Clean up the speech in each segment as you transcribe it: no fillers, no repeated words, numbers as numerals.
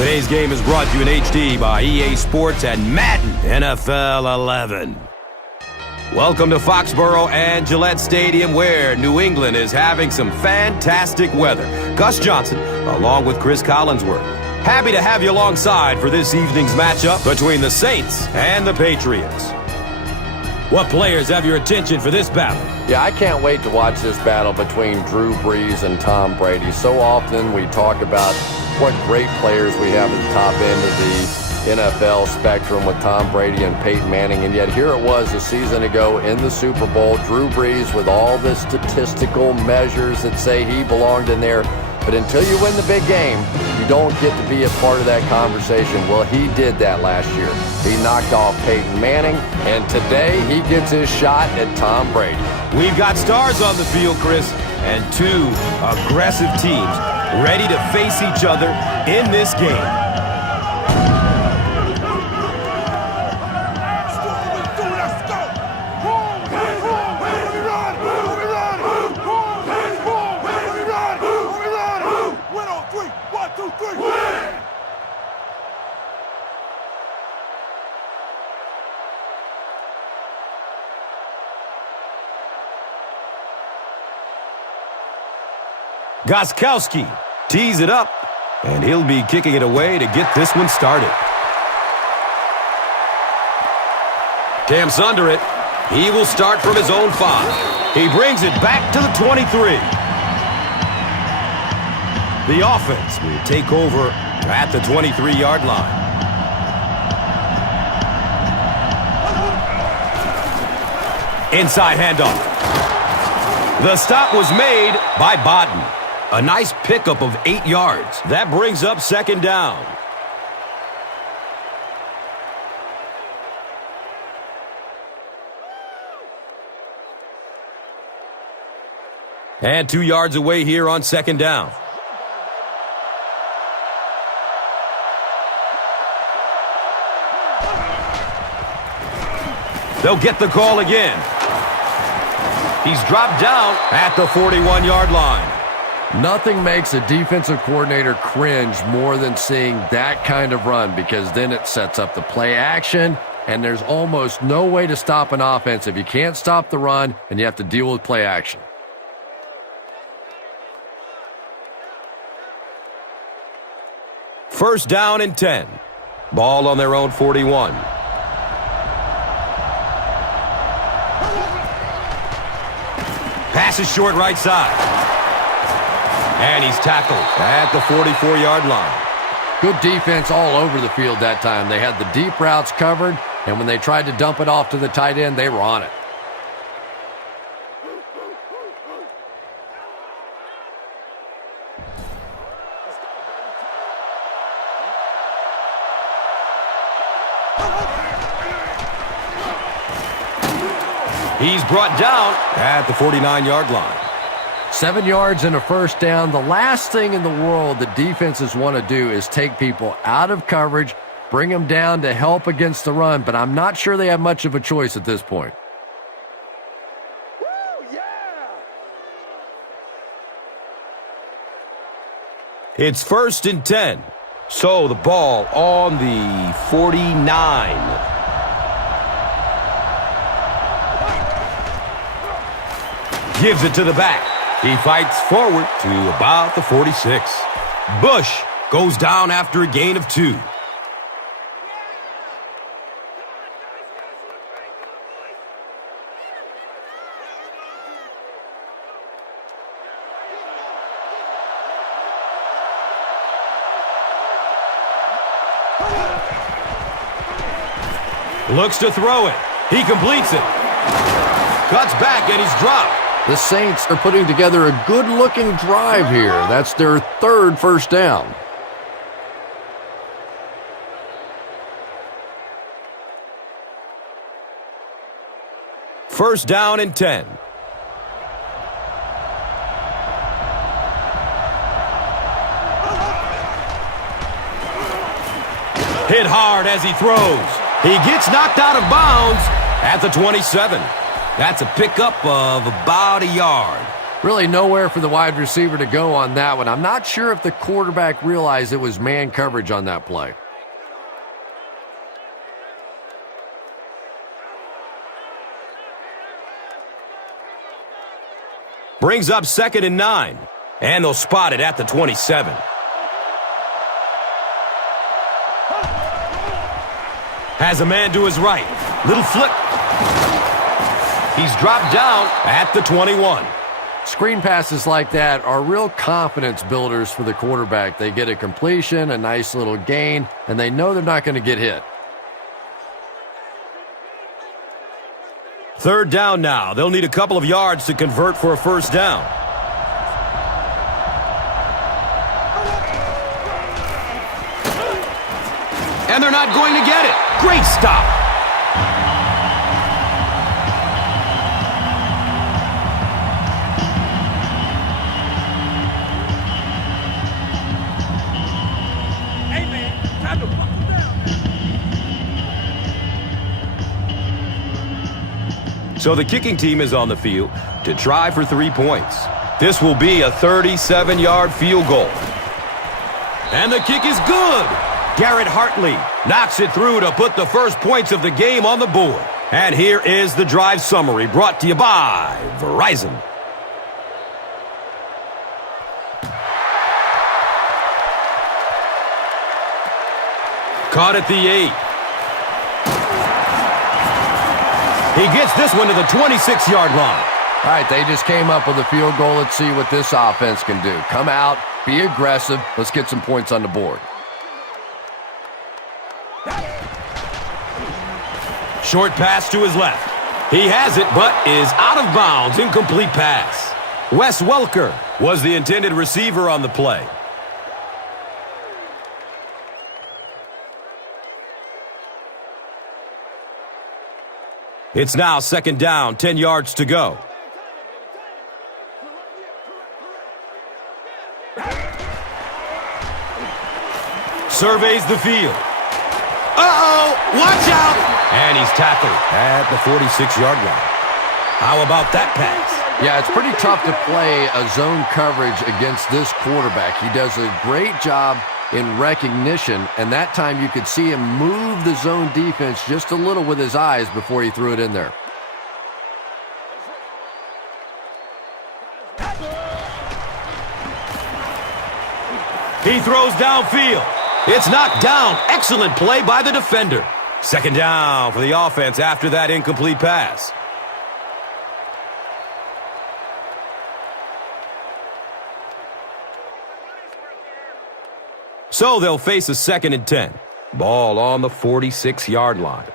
Today's game is brought to you in HD by EA Sports and Madden NFL 11. Welcome to Foxborough and Gillette Stadium, where New England is having some fantastic weather. Gus Johnson, along with Chris Collinsworth. Happy to have you alongside for this evening's matchup between the Saints and the Patriots. What players have your attention for this battle? Yeah, I can't wait to watch this battle between Drew Brees and Tom Brady. So often we talk about what great players we have at the top end of the NFL spectrum with Tom Brady and Peyton Manning, and yet here it was a season ago in the Super Bowl, Drew Brees with all the statistical measures that say he belonged in there. But until you win the big game, you don't get to be a part of that conversation. Well, he did that last year. He knocked off Peyton Manning, and today he gets his shot at Tom Brady. We've got stars on the field, Chris, and two aggressive teams ready to face each other in this game. Gostkowski tees it up, and he'll be kicking it away to get this one started. Camps under it. He will start from his own 5. He brings it back to the 23. The offense will take over at the 23-yard line. Inside handoff. The stop was made by Bodden. A nice pickup of 8 yards. That brings up second down. And 2 yards away here on second down. They'll get the call again. He's dropped down at the 41-yard line. Nothing makes a defensive coordinator cringe more than seeing that kind of run, because then it sets up the play action, and there's almost no way to stop an offense if you can't stop the run and you have to deal with play action. First down and 10. Ball on their own 41. Pass is short right side. And he's tackled at the 44-yard line. Good defense all over the field that time. They had the deep routes covered, and when they tried to dump it off to the tight end, they were on it. He's brought down at the 49-yard line. 7 yards and a first down. The last thing in the world that defenses want to do is take people out of coverage, bring them down to help against the run, but I'm not sure they have much of a choice at this point. It's first and 10. So the ball on the 49. Gives it to the back. He fights forward to about the 46. Bush goes down after a gain of 2. Looks to throw it. He completes it. Cuts back and he's dropped. The Saints are putting together a good-looking drive here. That's their 3rd first down. First down and 10. Hit hard as he throws. He gets knocked out of bounds at the 27. That's a pickup of about a yard. Really nowhere for the wide receiver to go on that one. I'm not sure if the quarterback realized it was man coverage on that play. Brings up 2nd and 9. And they'll spot it at the 27. Has a man to his right. Little flip. He's dropped down at the 21. Screen passes like that are real confidence builders for the quarterback. They get a completion, a nice little gain, and they know they're not going to get hit. 3rd down now. They'll need a couple of yards to convert for a 1st down. And they're not going to get it. Great stop. Hey, man, time to buckle down. So the kicking team is on the field to try for 3 points. This will be a 37-yard field goal. And the kick is good. Garrett Hartley knocks it through to put the first points of the game on the board. And here is the drive summary brought to you by Verizon. Caught at the 8. He gets this one to the 26-yard line. All right, they just came up with a field goal. Let's see what this offense can do. Come out, be aggressive. Let's get some points on the board. Short pass to his left. He has it, but is out of bounds. Incomplete pass. Wes Welker was the intended receiver on the play. It's now 2nd down, 10 yards to go. Surveys the field. Uh-oh! Watch out! And he's tackled at the 46-yard line. How about that pass? Yeah, it's pretty tough to play a zone coverage against this quarterback. He does a great job in recognition, and that time you could see him move the zone defense just a little with his eyes before he threw it in there. He throws downfield. It's knocked down. Excellent play by the defender. 2nd down for the offense after that incomplete pass. So they'll face a 2nd and 10. Ball on the 46-yard line.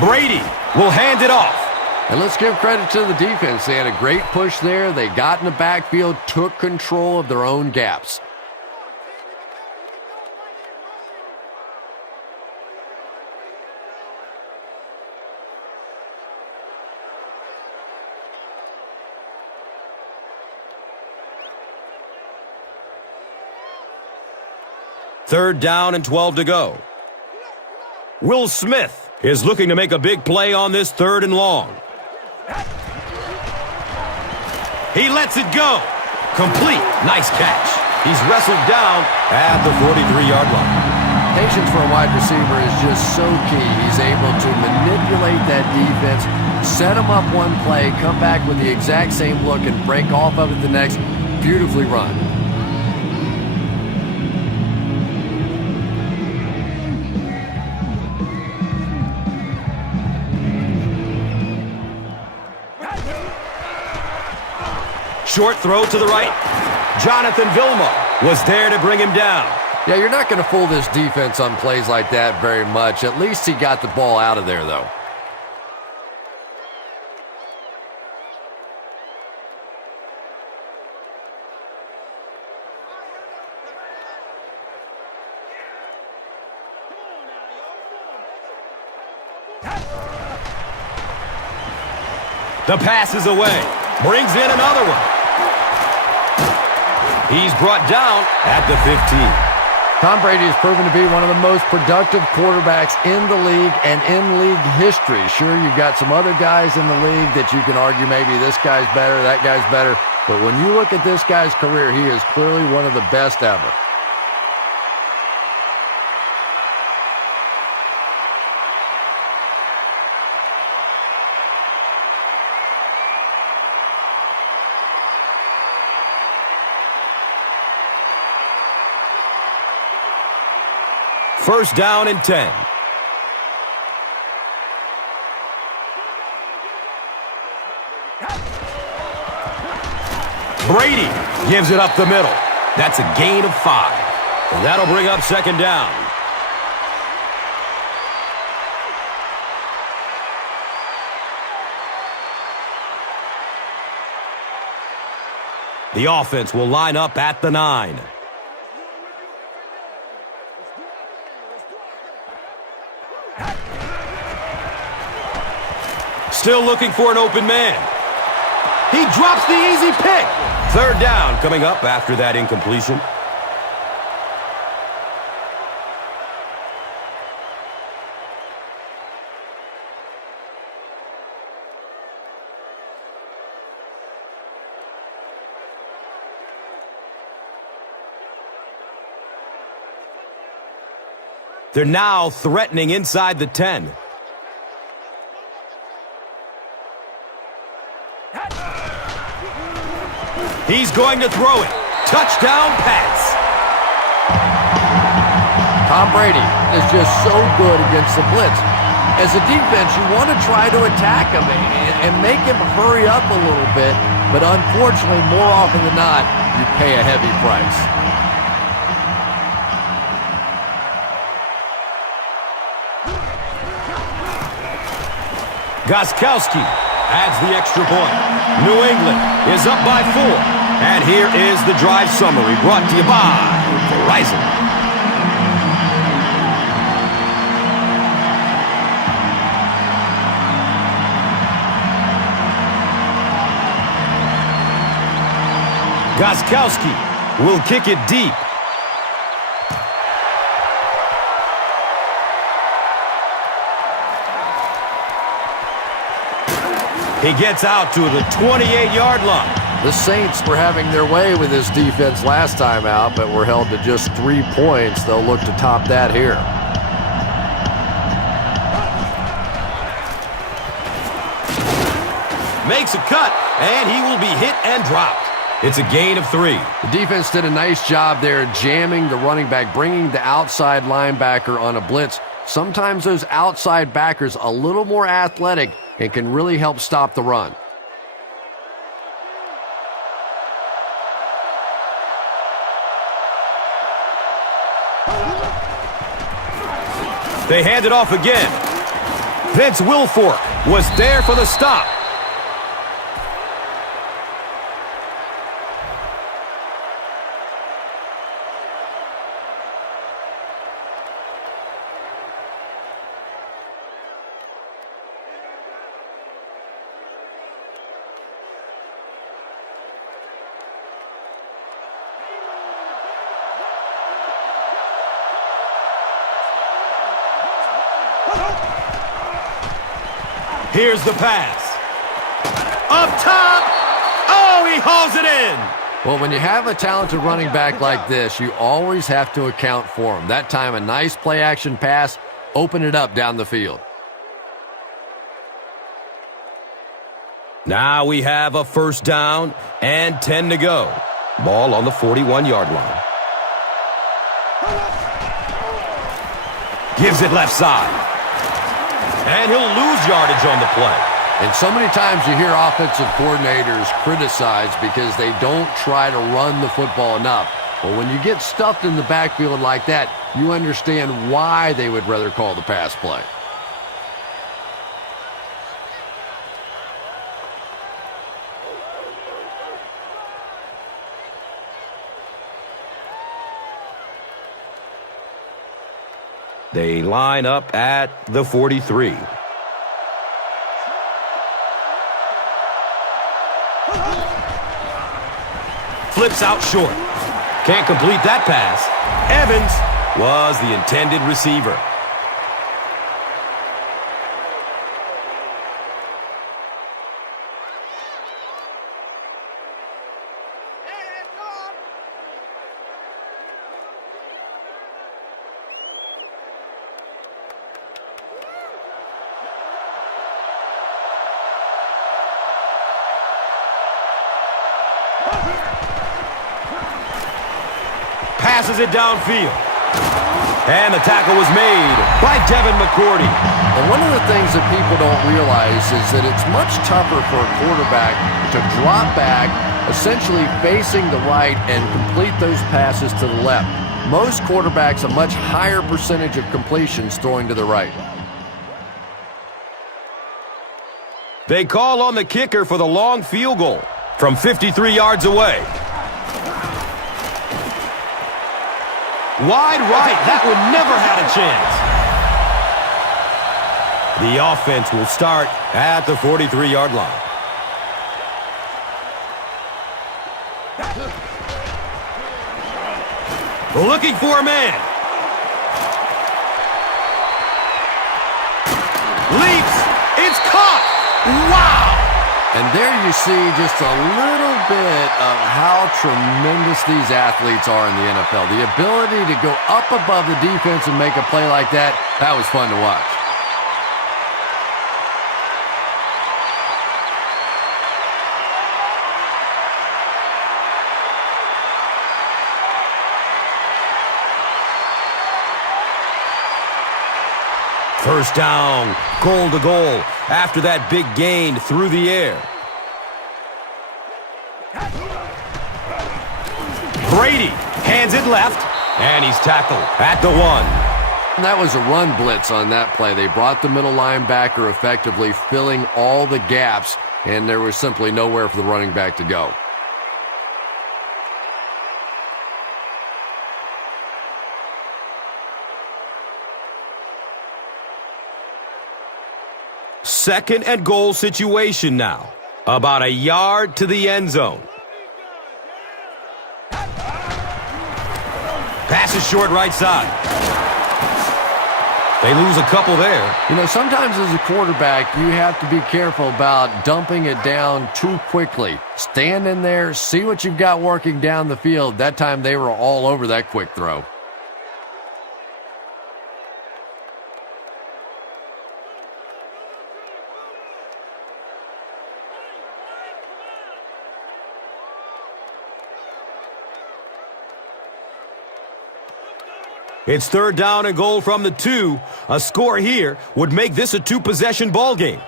Brady will hand it off. And let's give credit to the defense. They had a great push there. They got in the backfield, took control of their own gaps. Third down and 12 to go. Will Smith is looking to make a big play on this 3rd and long. He lets it go. Complete. Nice catch. He's wrestled down at the 43-yard line. Patience for a wide receiver is just so key. He's able to manipulate that defense, set them up one play, come back with the exact same look, and break off of it the next. Beautifully run. Short throw to the right. Jonathan Vilma was there to bring him down. Yeah, you're not going to fool this defense on plays like that very much. At least he got the ball out of there, though. The pass is away. Brings in another one. He's brought down at the 15. Tom Brady has proven to be one of the most productive quarterbacks in the league and in league history. Sure, you've got some other guys in the league that you can argue maybe this guy's better, that guy's better. But when you look at this guy's career, he is clearly one of the best ever. First down and 10. Brady gives it up the middle. That's a gain of 5. And that'll bring up second down. The offense will line up at the 9. Still looking for an open man. He drops the easy pick. Third down coming up after that incompletion. They're now threatening inside the 10. He's going to throw it. Touchdown pass. Tom Brady is just so good against the blitz. As a defense, you want to try to attack him and make him hurry up a little bit, but unfortunately, more often than not, you pay a heavy price. Gostkowski adds the extra point. New England is up by 4. And here is the drive summary brought to you by Verizon. Gostkowski will kick it deep. He gets out to the 28-yard line. The Saints were having their way with this defense last time out, but were held to just 3 points. They'll look to top that here. Makes a cut, and he will be hit and dropped. It's a gain of 3. The defense did a nice job there jamming the running back, bringing the outside linebacker on a blitz. Sometimes those outside backers a little more athletic and can really help stop the run. They hand it off again. Vince Wilfork was there for the stop. Here's the pass. Up top. Oh, he hauls it in. Well, when you have a talented running back like this, you always have to account for him. That time, a nice play-action pass, open it up down the field. Now we have a first down and 10 to go. Ball on the 41-yard line. Gives it left side. And he'll lose yardage on the play. And so many times you hear offensive coordinators criticized because they don't try to run the football enough. But when you get stuffed in the backfield like that, you understand why they would rather call the pass play. They line up at the 43. Flips out short. Can't complete that pass. Evans was the intended receiver. Passes it downfield. And the tackle was made by Devin McCourty. And one of the things that people don't realize is that it's much tougher for a quarterback to drop back, essentially facing the right, and complete those passes to the left. Most quarterbacks a much higher percentage of completions throwing to the right. They call on the kicker for the long field goal from 53 yards away. Wide right. That one never had a chance. The offense will start at the 43-yard line. Looking for a man. Leaps. It's caught. Wow. And there you see just a little bit of how tremendous these athletes are in the NFL. The ability to go up above the defense and make a play like that, that was fun to watch. First down, goal to goal, after that big gain through the air. Brady hands it left, and he's tackled at the 1. And that was a run blitz on that play. They brought the middle linebacker effectively, filling all the gaps, and there was simply nowhere for the running back to go. Second and goal situation now. About a yard to the end zone. Pass is short right side. They lose a couple there. You know, sometimes as a quarterback, you have to be careful about dumping it down too quickly. Stand in there, see what you've got working down the field. That time they were all over that quick throw. It's third down and goal from the 2. A score here would make this a 2-possession ball game.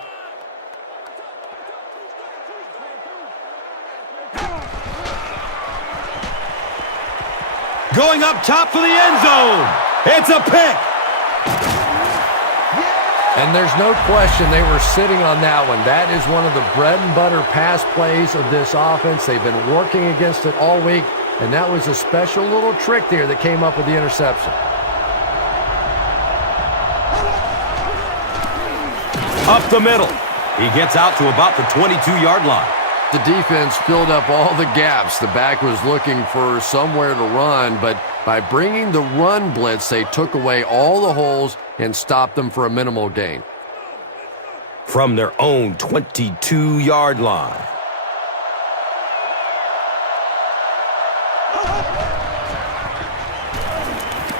Going up top for the end zone. It's a pick. And there's no question they were sitting on that one. That is one of the bread and butter pass plays of this offense. They've been working against it all week, and that was a special little trick there that came up with the interception. Up the middle. He gets out to about the 22-yard line. The defense filled up all the gaps. The back was looking for somewhere to run, but by bringing the run blitz, they took away all the holes and stopped them for a minimal gain. From their own 22-yard line.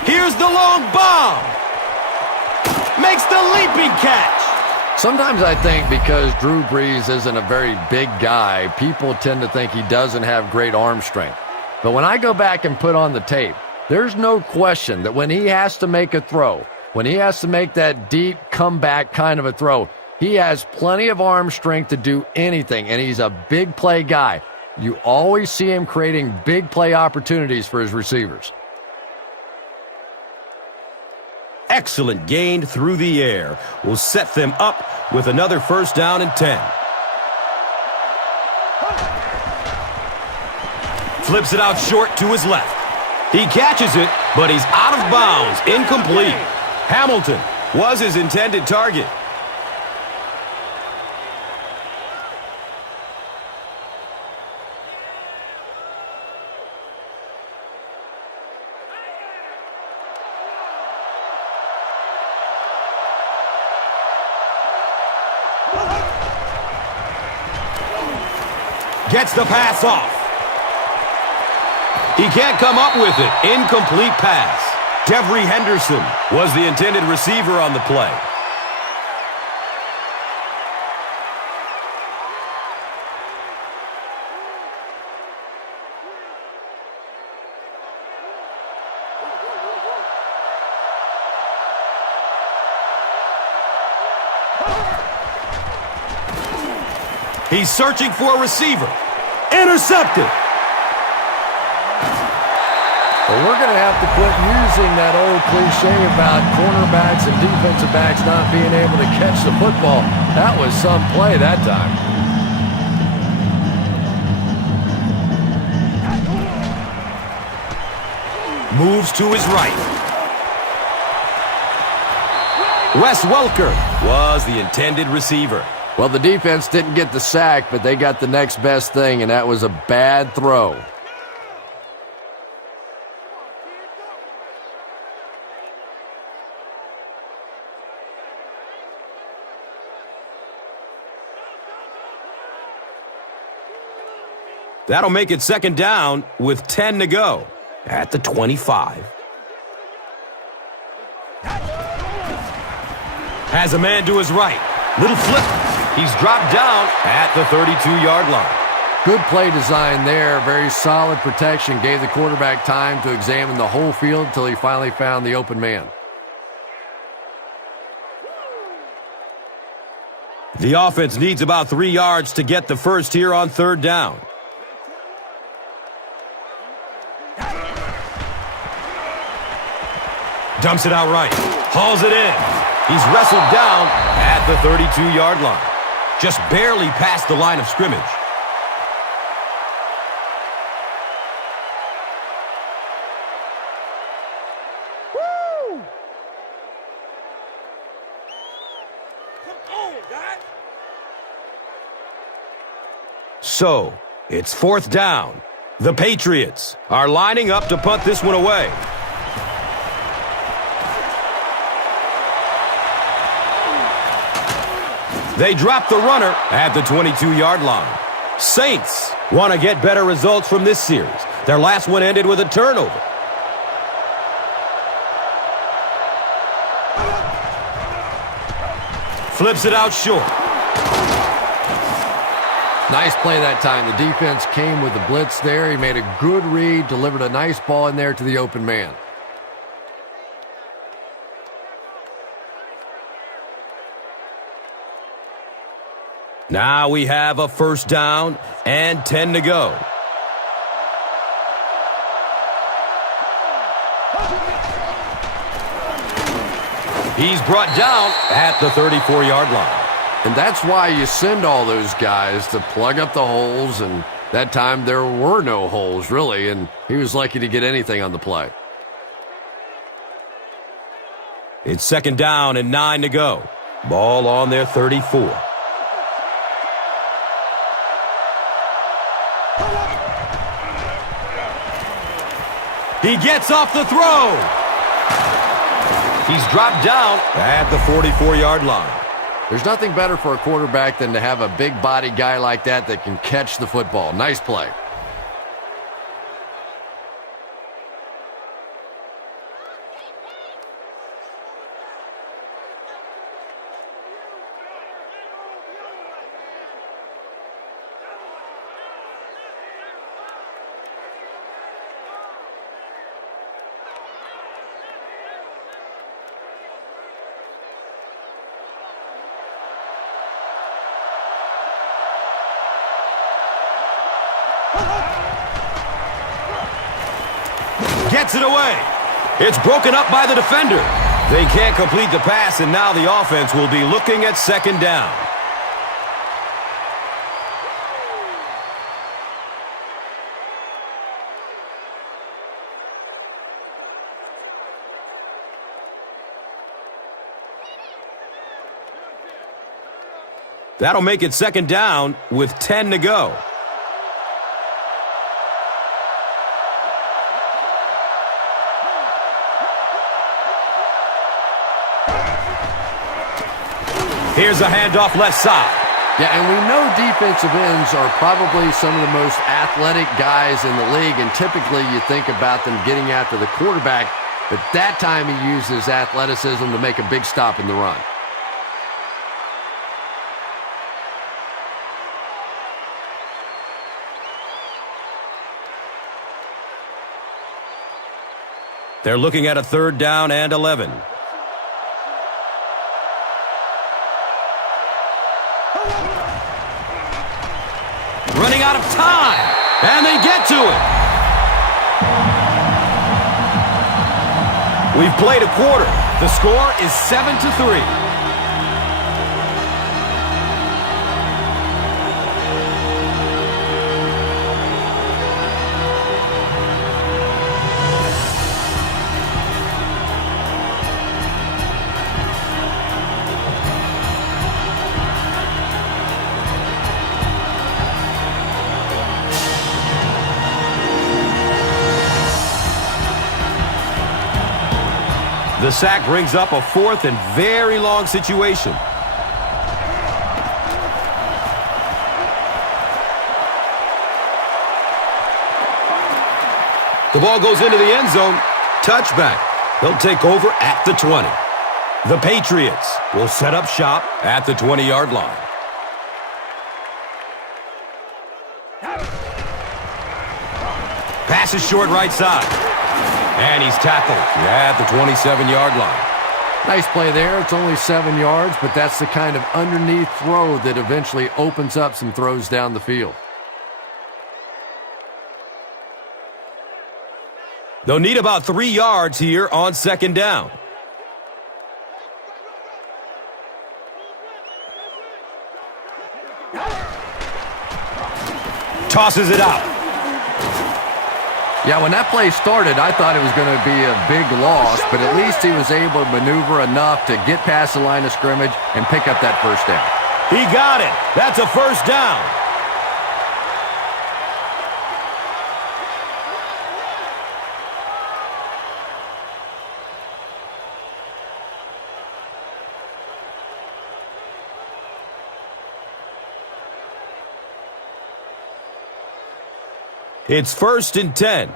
Here's the long bomb. Makes the leaping catch. Sometimes I think because Drew Brees isn't a very big guy, people tend to think he doesn't have great arm strength. But when I go back and put on the tape, there's no question that when he has to make a throw, when he has to make that deep comeback kind of a throw, he has plenty of arm strength to do anything, and he's a big play guy. You always see him creating big play opportunities for his receivers. Excellent gain through the air will set them up with another first down and 10. Flips it out short to his left. He catches it, but he's out of bounds, incomplete. Hamilton was his intended target. Gets the pass off. He can't come up with it. Incomplete pass. Devery Henderson was the intended receiver on the play. He's searching for a receiver. Intercepted. Well, we're going to have to quit using that old cliche about cornerbacks and defensive backs not being able to catch the football. That was some play that time. Moves to his right. Wes Welker was the intended receiver. Well, the defense didn't get the sack, but they got the next best thing, and that was a bad throw. That'll make it second down with 10 to go at the 25. Has a man to his right. Little flip. He's dropped down at the 32-yard line. Good play design there. Very solid protection. Gave the quarterback time to examine the whole field until he finally found the open man. The offense needs about 3 yards to get the first here on third down. Dumps it out right. Hauls it in. He's wrestled down at the 32-yard line. Just barely past the line of scrimmage. Woo! Come on, guys. So, it's fourth down. The Patriots are lining up to punt this one away. They drop the runner at the 22-yard line. Saints want to get better results from this series. Their last one ended with a turnover. Flips it out short. Nice play that time. The defense came with the blitz there. He made a good read, delivered a nice ball in there to the open man. Now we have a first down and 10 to go. He's brought down at the 34-yard line. And that's why you send all those guys to plug up the holes, and that time there were no holes, really, and he was lucky to get anything on the play. It's second down and 9 to go. Ball on their 34. He gets off the throw. He's dropped down at the 44-yard line. There's nothing better for a quarterback than to have a big body guy like that can catch the football. Nice play. Gets it away. It's broken up by the defender. They can't complete the pass, and now the offense will be looking at second down. That'll make it second down with 10 to go. Here's a handoff left side. Yeah, and we know defensive ends are probably some of the most athletic guys in the league, and typically you think about them getting after the quarterback, but that time he uses athleticism to make a big stop in the run. They're looking at a 3rd down and 11. Running out of time, and they get to it. We've played a quarter. The score is 7-3. The sack brings up a 4th and very long situation. The ball goes into the end zone. Touchback. They'll take over at the 20. The Patriots will set up shop at the 20-yard line. Pass is short right side. And he's tackled at the 27-yard line. Nice play there. It's only 7 yards, but that's the kind of underneath throw that eventually opens up some throws down the field. They'll need about 3 yards here on 2nd down. Tosses it out. Yeah, when that play started, I thought it was going to be a big loss, but at least he was able to maneuver enough to get past the line of scrimmage and pick up that 1st down. He got it. That's a 1st down. It's 1st and 10.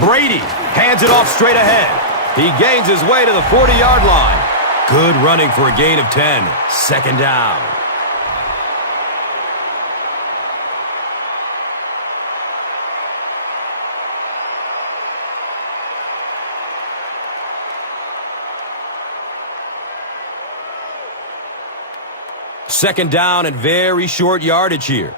Brady hands it off straight ahead. He gains his way to the 40-yard line. Good running for a gain of 10. 2nd down. Second down and very short yardage here.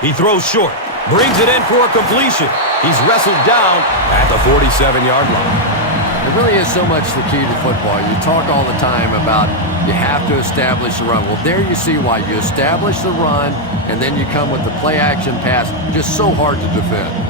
He throws short, brings it in for a completion. He's wrestled down at the 47-yard line. It really is so much the key to football. You talk all the time about you have to establish the run. Well, there you see why. You establish the run, and then you come with the play-action pass. Just so hard to defend.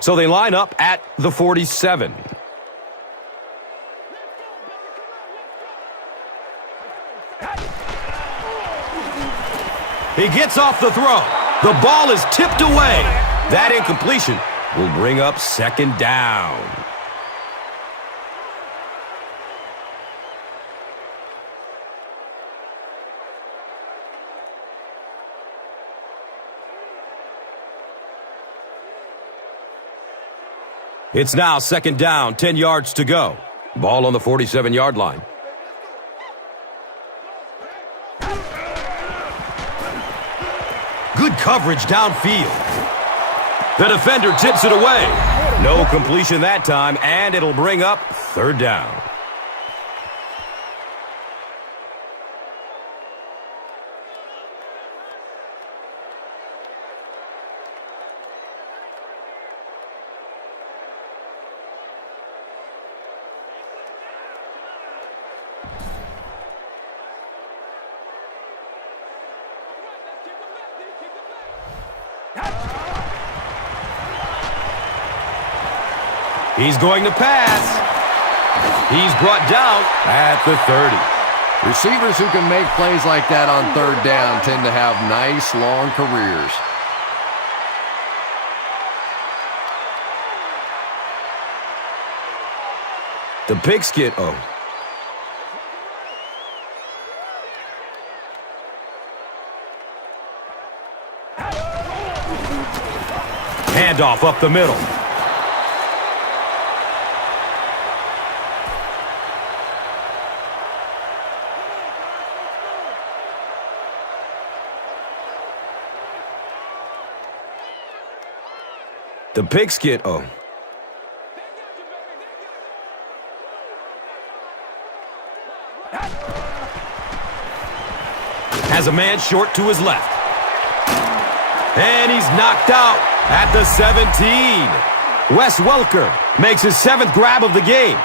So they line up at the 47. He gets off the throw. The ball is tipped away. That incompletion will bring up 2nd down. It's now 2nd down, 10 yards to go. Ball on the 47-yard line. Good coverage downfield. The defender tips it away. No completion that time, and it'll bring up 3rd down. He's going to pass. He's brought down at the 30. Receivers who can make plays like that on third down tend to have nice, long careers. The pigskin. Oh. Handoff up the middle. The pigskin. Oh. Has a man short to his left. And he's knocked out at the 17. Wes Welker makes his 7th grab of the game.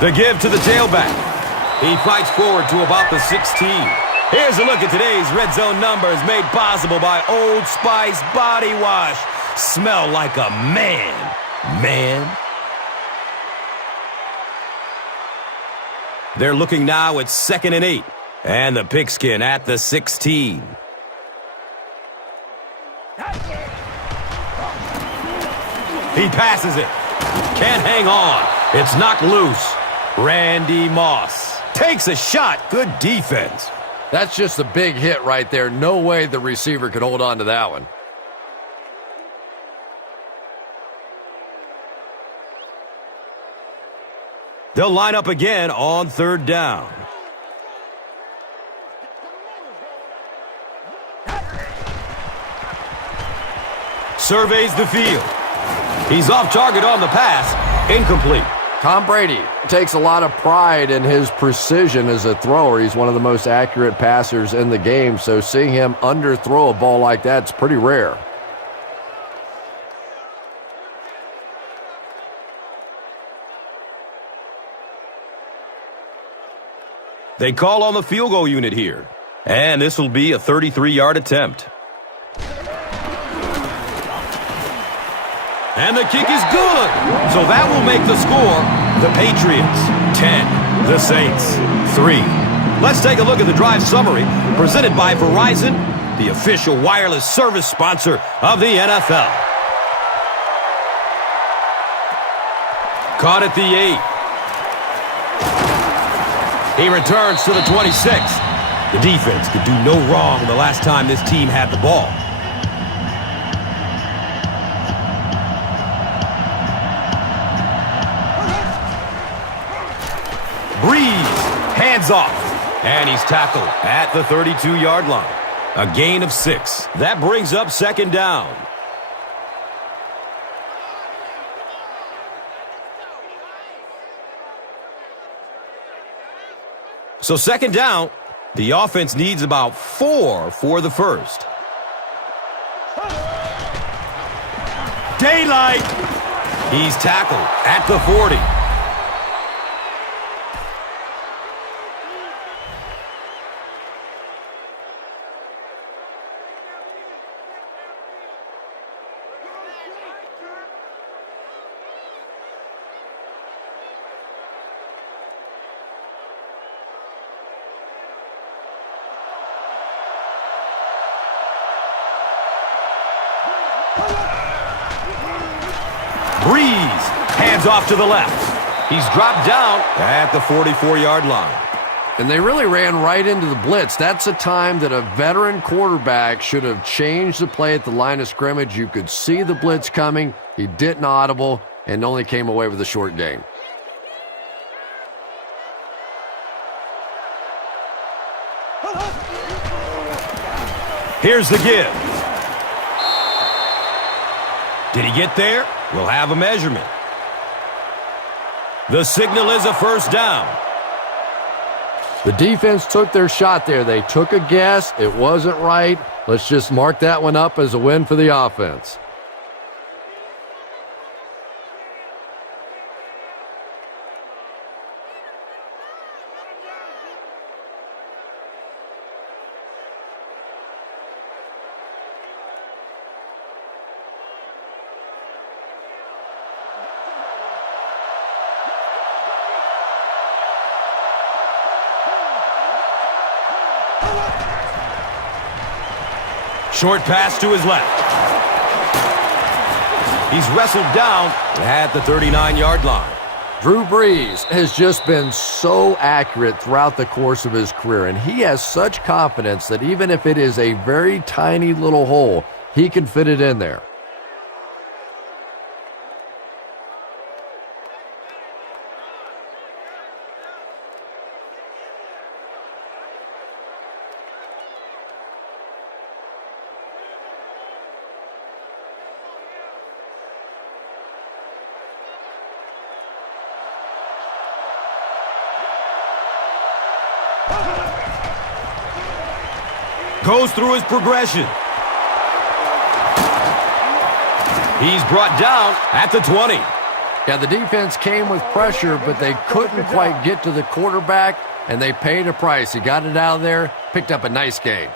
The give to the tailback. He fights forward to about the 16. Here's a look at today's red zone numbers made possible by Old Spice Body Wash. Smell like a man. They're looking now at 2nd and 8. And the pigskin at the 16. He passes it. Can't hang on. It's knocked loose. Randy Moss takes a shot. Good defense. That's just a big hit right there. No way the receiver could hold on to that one. They'll line up again on 3rd down. Surveys the field. He's off target on the pass. Incomplete. Tom Brady takes a lot of pride in his precision as a thrower. He's one of the most accurate passers in the game, so seeing him underthrow a ball like that's pretty rare. They call on the field goal unit here, and this will be a 33-yard attempt. And the kick is good. So that will make the score the Patriots 10, the Saints 3. Let's take a look at the drive summary presented by Verizon, the official wireless service sponsor of the NFL. Caught at the 8. He returns to the 26. The defense could do no wrong the last time this team had the ball. Breeze, hands off, and he's tackled at the 32-yard line. A gain of 6. That brings up 2nd down. So 2nd down, the offense needs about 4 for the first. Daylight. He's tackled at the 40. Breeze, hands off to the left. He's dropped down at the 44-yard line. And they really ran right into the blitz. That's a time that a veteran quarterback should have changed the play at the line of scrimmage. You could see the blitz coming. He didn't audible and only came away with a short gain. Here's the give. Did he get there? will have a measurement. The signal is a first down. The defense took their shot there. They took a guess. It wasn't right. Let's just mark that one up as a win for the offense. Short pass to his left. He's wrestled down at the 39-yard line. Drew Brees has just been so accurate throughout the course of his career, and he has such confidence that even if it is a very tiny little hole, he can fit it in there. Goes through his progression. He's brought down at the 20. Yeah, the defense came with pressure, but they couldn't quite get to the quarterback, and they paid a price. He got it out of there, picked up a nice gain.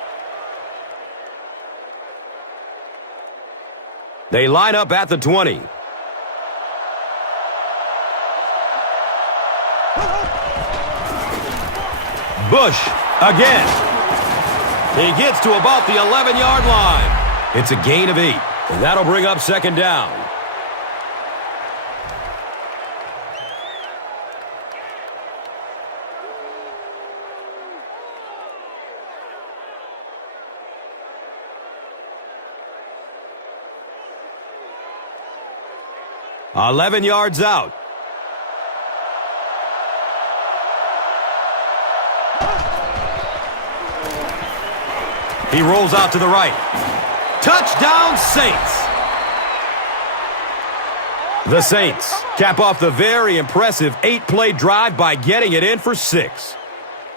They line up at the 20. Bush again. He gets to about the 11-yard line. It's a gain of 8, and that'll bring up second down. $11 yards out. He rolls out to the right. Touchdown, Saints! The Saints cap off the very impressive 8-play drive by getting it in for 6.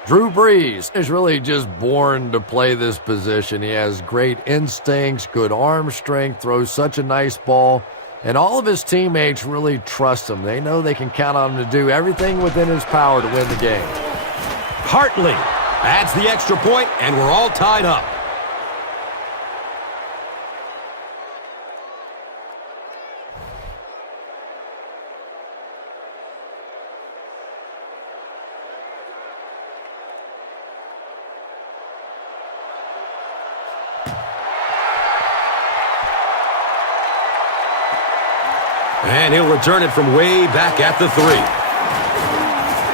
Drew Brees is really just born to play this position. He has great instincts, good arm strength, throws such a nice ball, and all of his teammates really trust him. They know they can count on him to do everything within his power to win the game. Hartley adds the extra point, and we're all tied up. And he'll return it from way back at the 3.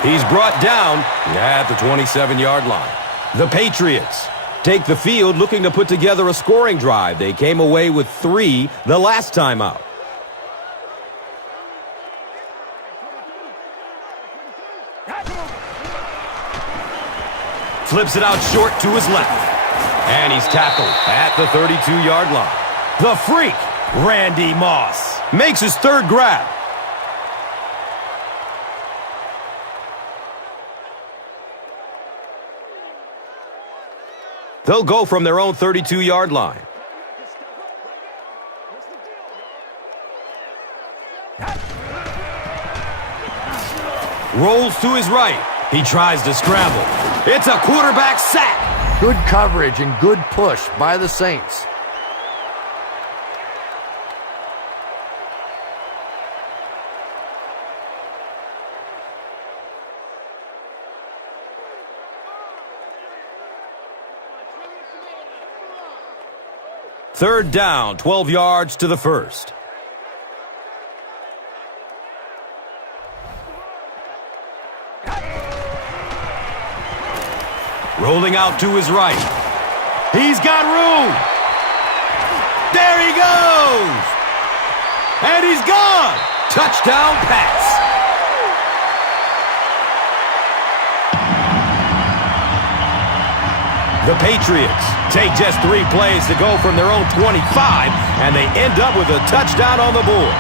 He's brought down at the 27-yard line. The Patriots take the field looking to put together a scoring drive. They came away with 3 the last time out. Flips it out short to his left. And he's tackled at the 32-yard line. The freak, Randy Moss, makes his 3rd grab. They'll go from their own 32-yard line. Rolls to his right. He tries to scramble. It's a quarterback sack. Good coverage and good push by the Saints. Third down, 12 yards to the 1st. Rolling out to his right. He's got room. There he goes. And he's gone. Touchdown pass. The Patriots take just 3 plays to go from their own 25, and they end up with a touchdown on the board.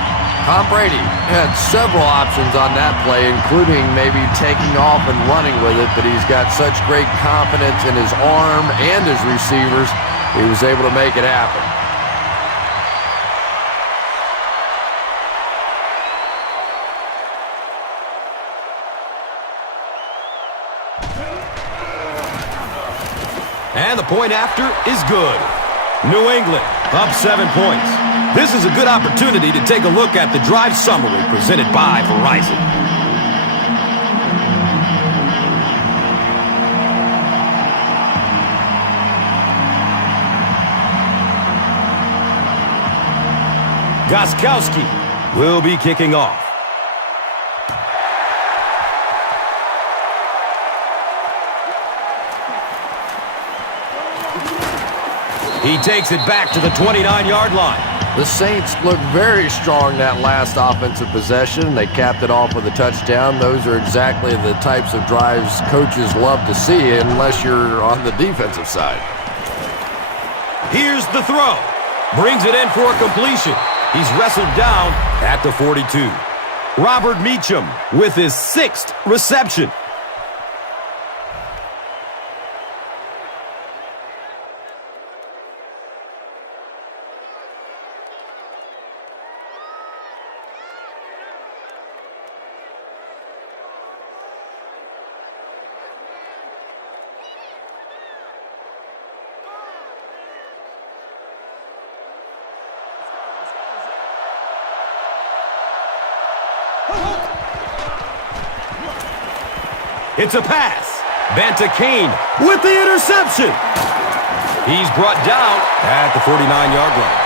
Tom Brady had several options on that play, including maybe taking off and running with it, but he's got such great confidence in his arm and his receivers, he was able to make it happen. And the point after is good. New England up 7 points. This is a good opportunity to take a look at the drive summary presented by Verizon. Gostkowski will be kicking off. He takes it back to the 29-yard line. The Saints looked very strong that last offensive possession. They capped it off with a touchdown. Those are exactly the types of drives coaches love to see unless you're on the defensive side. Here's the throw. Brings it in for a completion. He's wrestled down at the 42. Robert Meacham with his 6th reception. It's a pass. Banta Kane with the interception. He's brought down at the 49-yard line.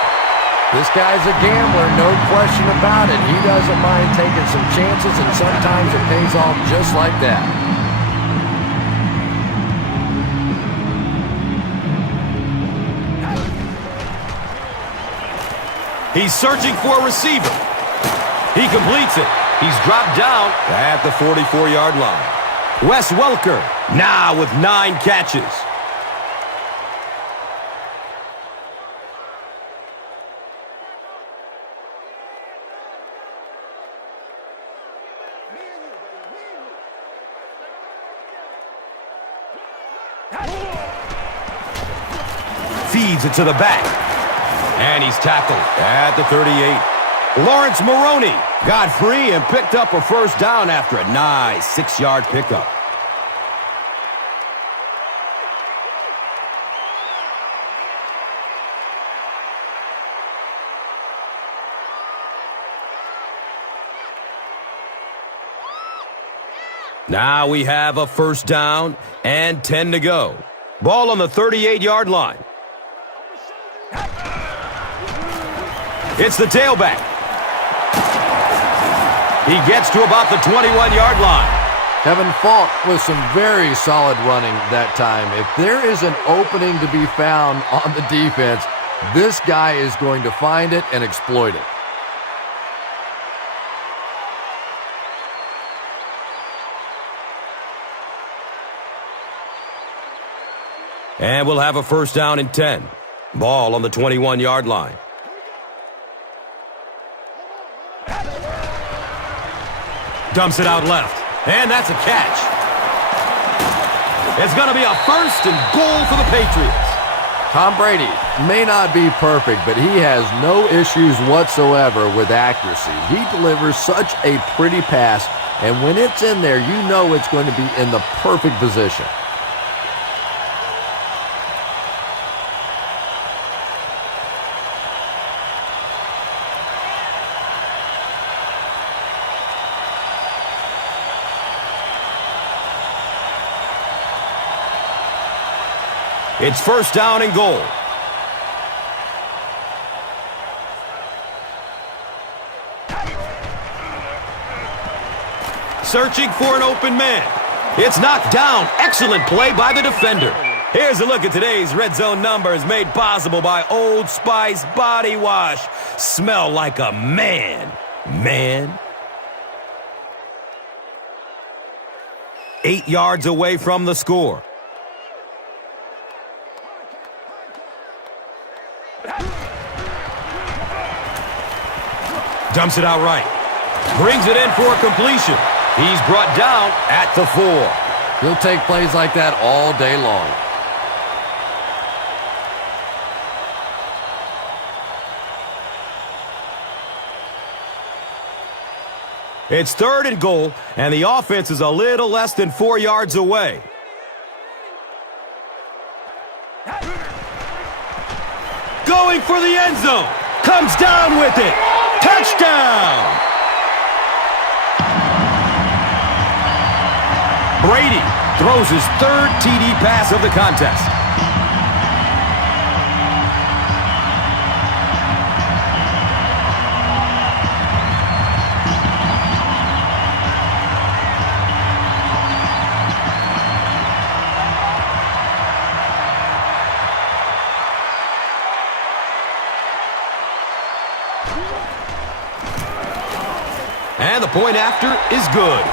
This guy's a gambler, no question about it. He doesn't mind taking some chances, and sometimes it pays off just like that. He's searching for a receiver. He completes it. He's dropped down at the 44-yard line. Wes Welker now with 9 catches. Feeds it to the back. And he's tackled at the 38. Lawrence Maroney got free and picked up a first down after a nice 6-yard pickup. Now we have a first down and 10 to go. Ball on the 38-yard line. It's the tailback. He gets to about the 21-yard line. Kevin Falk with some very solid running that time. If there is an opening to be found on the defense, this guy is going to find it and exploit it. And we'll have a first down and 10. Ball on the 21-yard line. Dumps it out left. And that's a catch. It's going to be a first and goal for the Patriots. Tom Brady may not be perfect, but he has no issues whatsoever with accuracy. He delivers such a pretty pass, and when it's in there, you know it's going to be in the perfect position. It's first down and goal. Searching for an open man. It's knocked down. Excellent play by the defender. Here's a look at today's Red Zone numbers made possible by Old Spice Body Wash. Smell like a man. Man. 8 yards away from the score. Dumps it out right. Brings it in for completion. He's brought down at the 4. He'll take plays like that all day long. It's 3rd and goal, and the offense is a little less than 4 yards away. Going for the end zone. Comes down with it. Touchdown! Brady throws his 3rd TD pass of the contest. And the point after is good.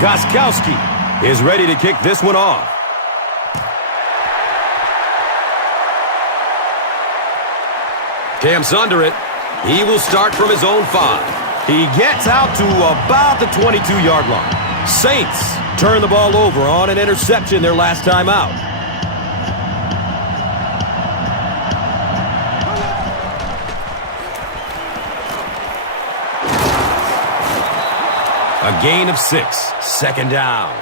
Gostkowski is ready to kick this one off. Camps under it. He will start from his own 5. He gets out to about the 22-yard line. Saints turn the ball over on an interception their last time out. A gain of 6, 2nd down.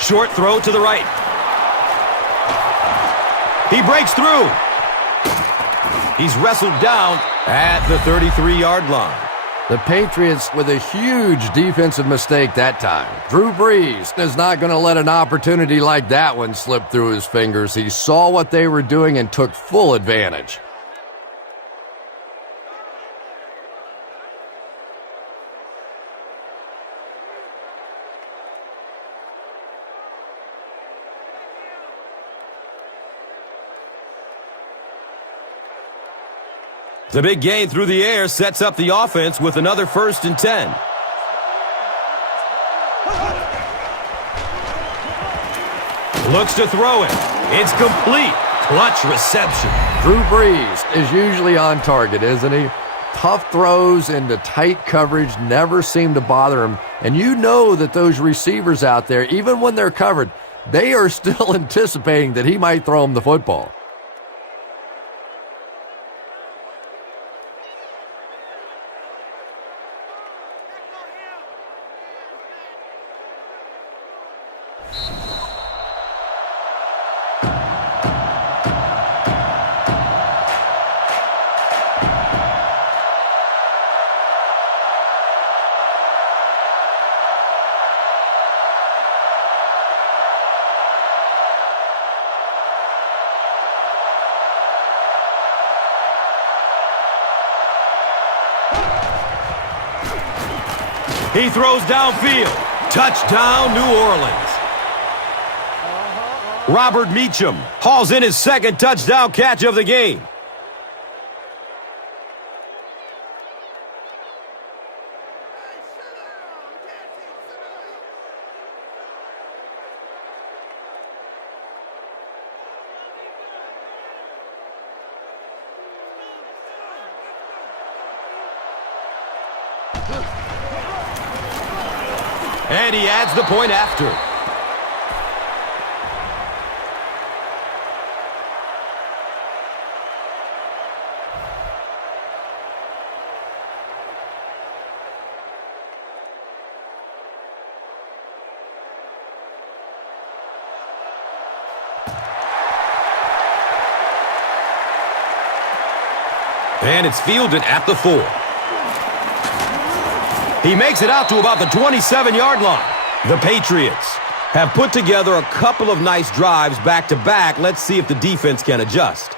Short throw to the right. He breaks through. He's wrestled down at the 33-yard line. The Patriots with a huge defensive mistake that time. Drew Brees is not going to let an opportunity like that one slip through his fingers. He saw what they were doing and took full advantage. The big gain through the air sets up the offense with another 1st and 10. Looks to throw it. It's complete. Clutch reception. Drew Brees is usually on target, isn't he? Tough throws into tight coverage never seem to bother him. And you know that those receivers out there, even when they're covered, they are still anticipating that he might throw them the football. He throws downfield. Touchdown, New Orleans. Robert Meacham hauls in his 2nd touchdown catch of the game. And he adds the point after. And it's fielded at the 4. He makes it out to about the 27-yard line. The Patriots have put together a couple of nice drives back-to-back. Let's see if the defense can adjust.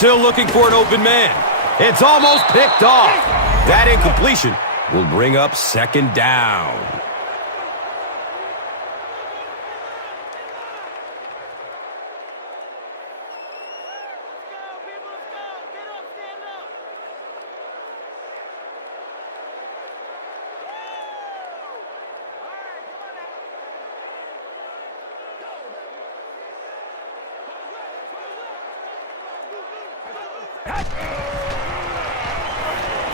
still looking for an open man. It's almost picked off. That incompletion will bring up second down.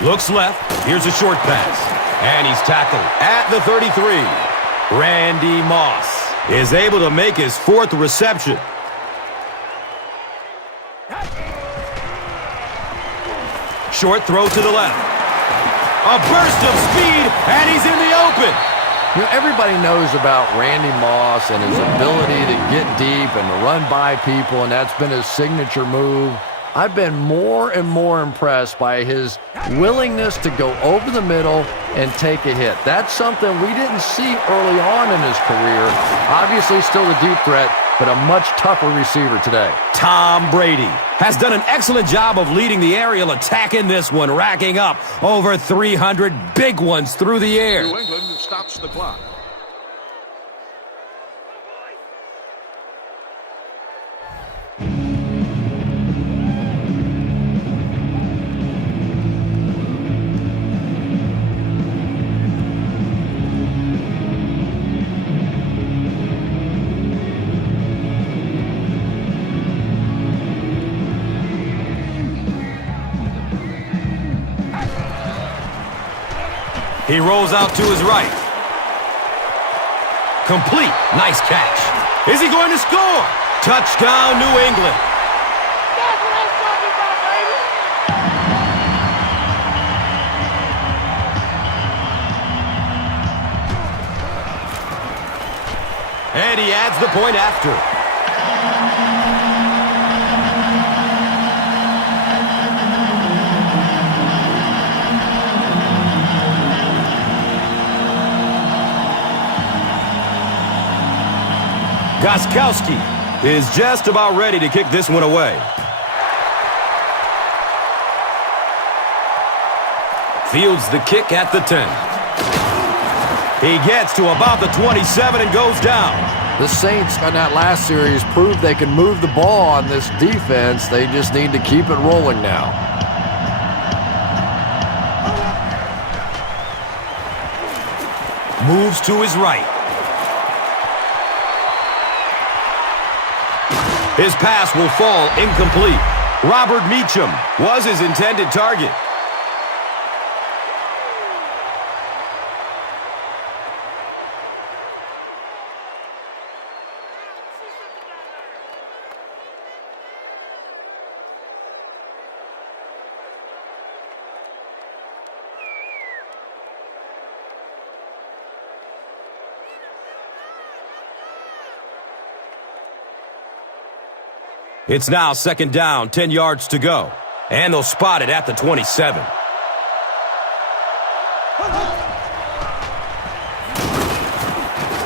Looks left. Here's a short pass. And he's tackled at the 33. Randy Moss is able to make his fourth reception. Short throw to the left. A burst of speed, and he's in the open. You know, everybody knows about Randy Moss and his ability to get deep and to run by people, and that's been his signature move. I've been more and more impressed by his willingness to go over the middle and take a hit. That's something we didn't see early on in his career. Obviously still a deep threat, but a much tougher receiver today. Tom Brady has done an excellent job of leading the aerial attack in this one, racking up over 300 big ones through the air. New England stops the clock. He rolls out to his right. Complete. Nice catch. Is he going to score? Touchdown, New England. That's what I'm talking about, baby! And he adds the point after. Gostkowski is just about ready to kick this one away. Fields the kick at the 10. He gets to about the 27 and goes down. The Saints on that last series proved they can move the ball on this defense. They just need to keep it rolling now. Moves to his right. His pass will fall incomplete. Robert Meacham was his intended target. It's now second down, 10 yards to go. And they'll spot it at the 27.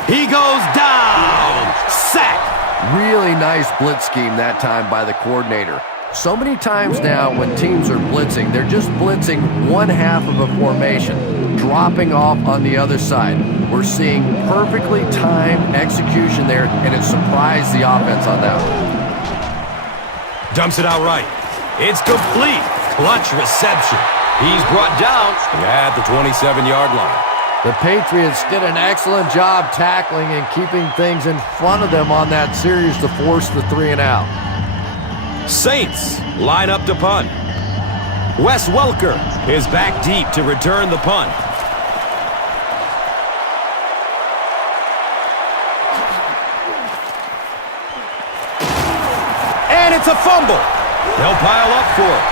He goes down. Sack. Really nice blitz scheme that time by the coordinator. So many times now when teams are blitzing, they're just blitzing one half of a formation, dropping off on the other side. We're seeing perfectly timed execution there, and it surprised the offense on that one. Dumps it out right. It's complete. Clutch reception. He's brought down at the 27-yard line. The Patriots did an excellent job tackling and keeping things in front of them on that series to force the 3-and-out. Saints line up to punt. Wes Welker is back deep to return the punt. And it's a fumble. They'll pile up for it.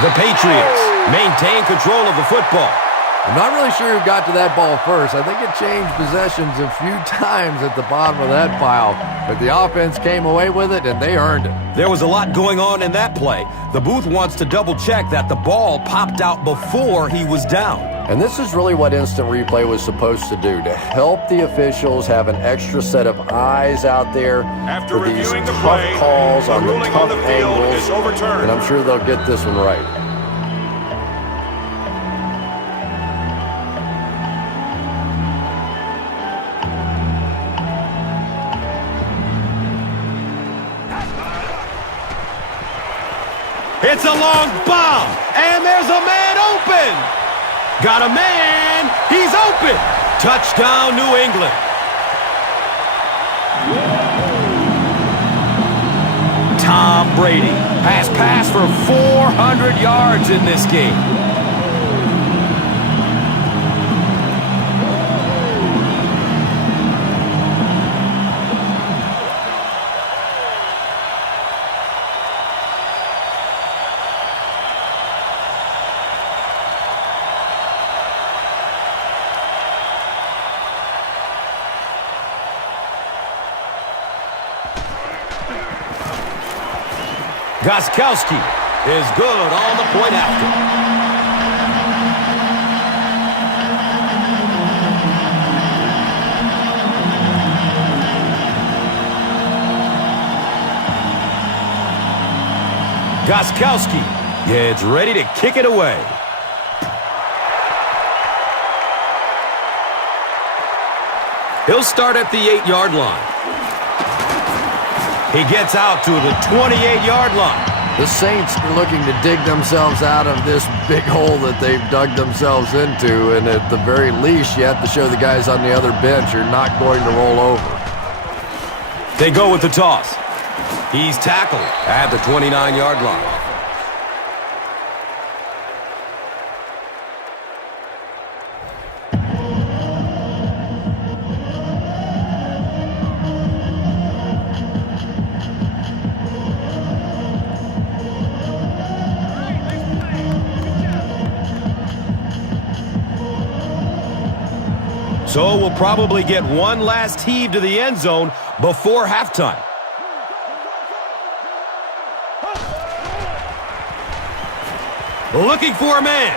The Patriots maintain control of the football. I'm not really sure who got to that ball first. I think it changed possessions a few times at the bottom of that pile, but the offense came away with it, and they earned it. There was a lot going on in that play. The booth wants to double-check that the ball popped out before he was down. And this is really what instant replay was supposed to do, to help the officials have an extra set of eyes out there After for these reviewing the tough play, calls the on the ruling tough on the field angles, is overturned. and I'm sure they'll get this one right. It's a long bomb, and there's a man open. Got a man. He's open. Touchdown, New England. Tom Brady has passed for 400 yards in this game. Gostkowski is good on the point after. Gostkowski gets ready to kick it away. He'll start at the 8-yard line. He gets out to the 28-yard line. The Saints are looking to dig themselves out of this big hole that they've dug themselves into, and at the very least, you have to show the guys on the other bench you're not going to roll over. They go with the toss. He's tackled at the 29-yard line. So we'll probably get one last heave to the end zone before halftime. Looking for a man.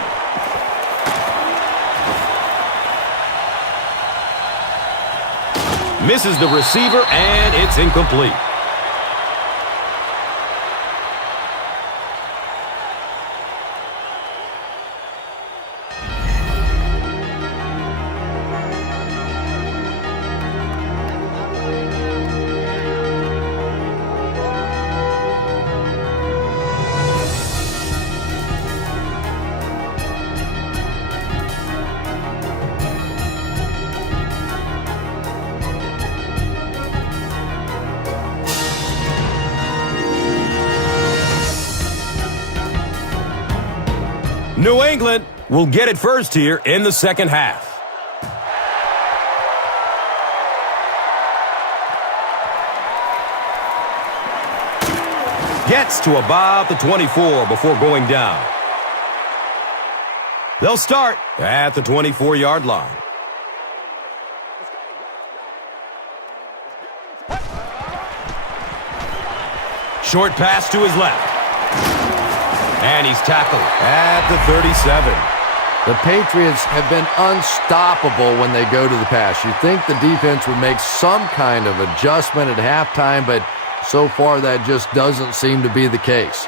Misses the receiver, and it's incomplete. New England will get it first here in the second half. Gets to about the 24 before going down. They'll start at the 24-yard line. Short pass to his left. And he's tackled at the 37. The Patriots have been unstoppable when they go to the pass. You'd think the defense would make some kind of adjustment at halftime, but so far that just doesn't seem to be the case.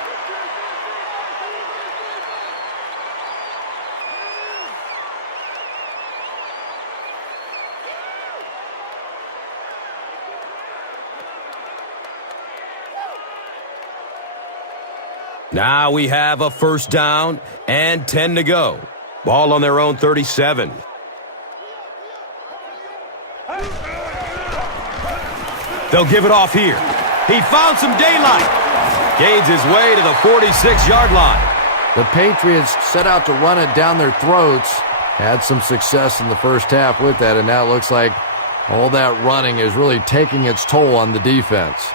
Now we have a first down and 10 to go. Ball on their own 37. They'll give it off here. He found some daylight. Gains his way to the 46-yard line. The Patriots set out to run it down their throats. Had some success in the first half with that, and now it looks like all that running is really taking its toll on the defense.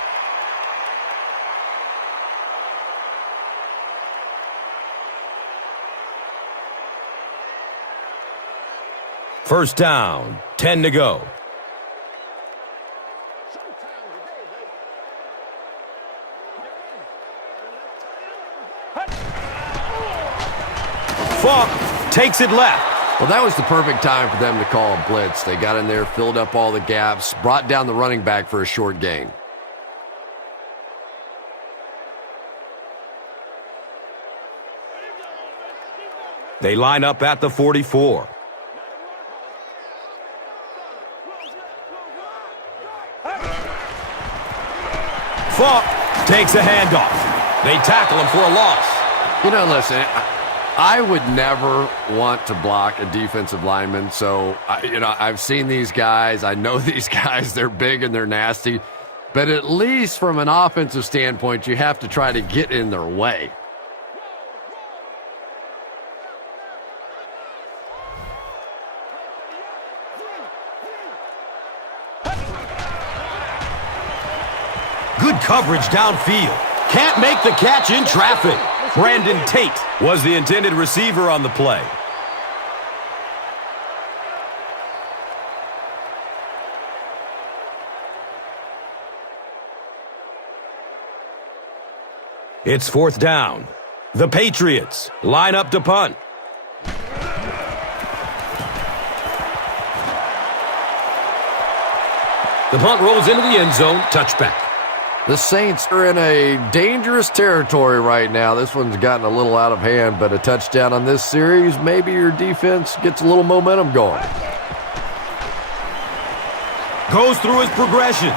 First down, 10 to go. Falk takes it left. Well, that was the perfect time for them to call a blitz. They got in there, filled up all the gaps, brought down the running back for a short gain. They line up at the 44. Falk takes a handoff. They tackle him for a loss. You know, listen, I would never want to block a defensive lineman. So, I've seen these guys. I know these guys. They're big and they're nasty. But at least from an offensive standpoint, you have to try to get in their way. Good coverage downfield. Can't make the catch in traffic. Brandon Tate was the intended receiver on the play. It's fourth down. The Patriots line up to punt. The punt rolls into the end zone. Touchback. The Saints are in a dangerous territory right now. This one's gotten a little out of hand, but a touchdown on this series, maybe your defense gets a little momentum going. Goes through his progression.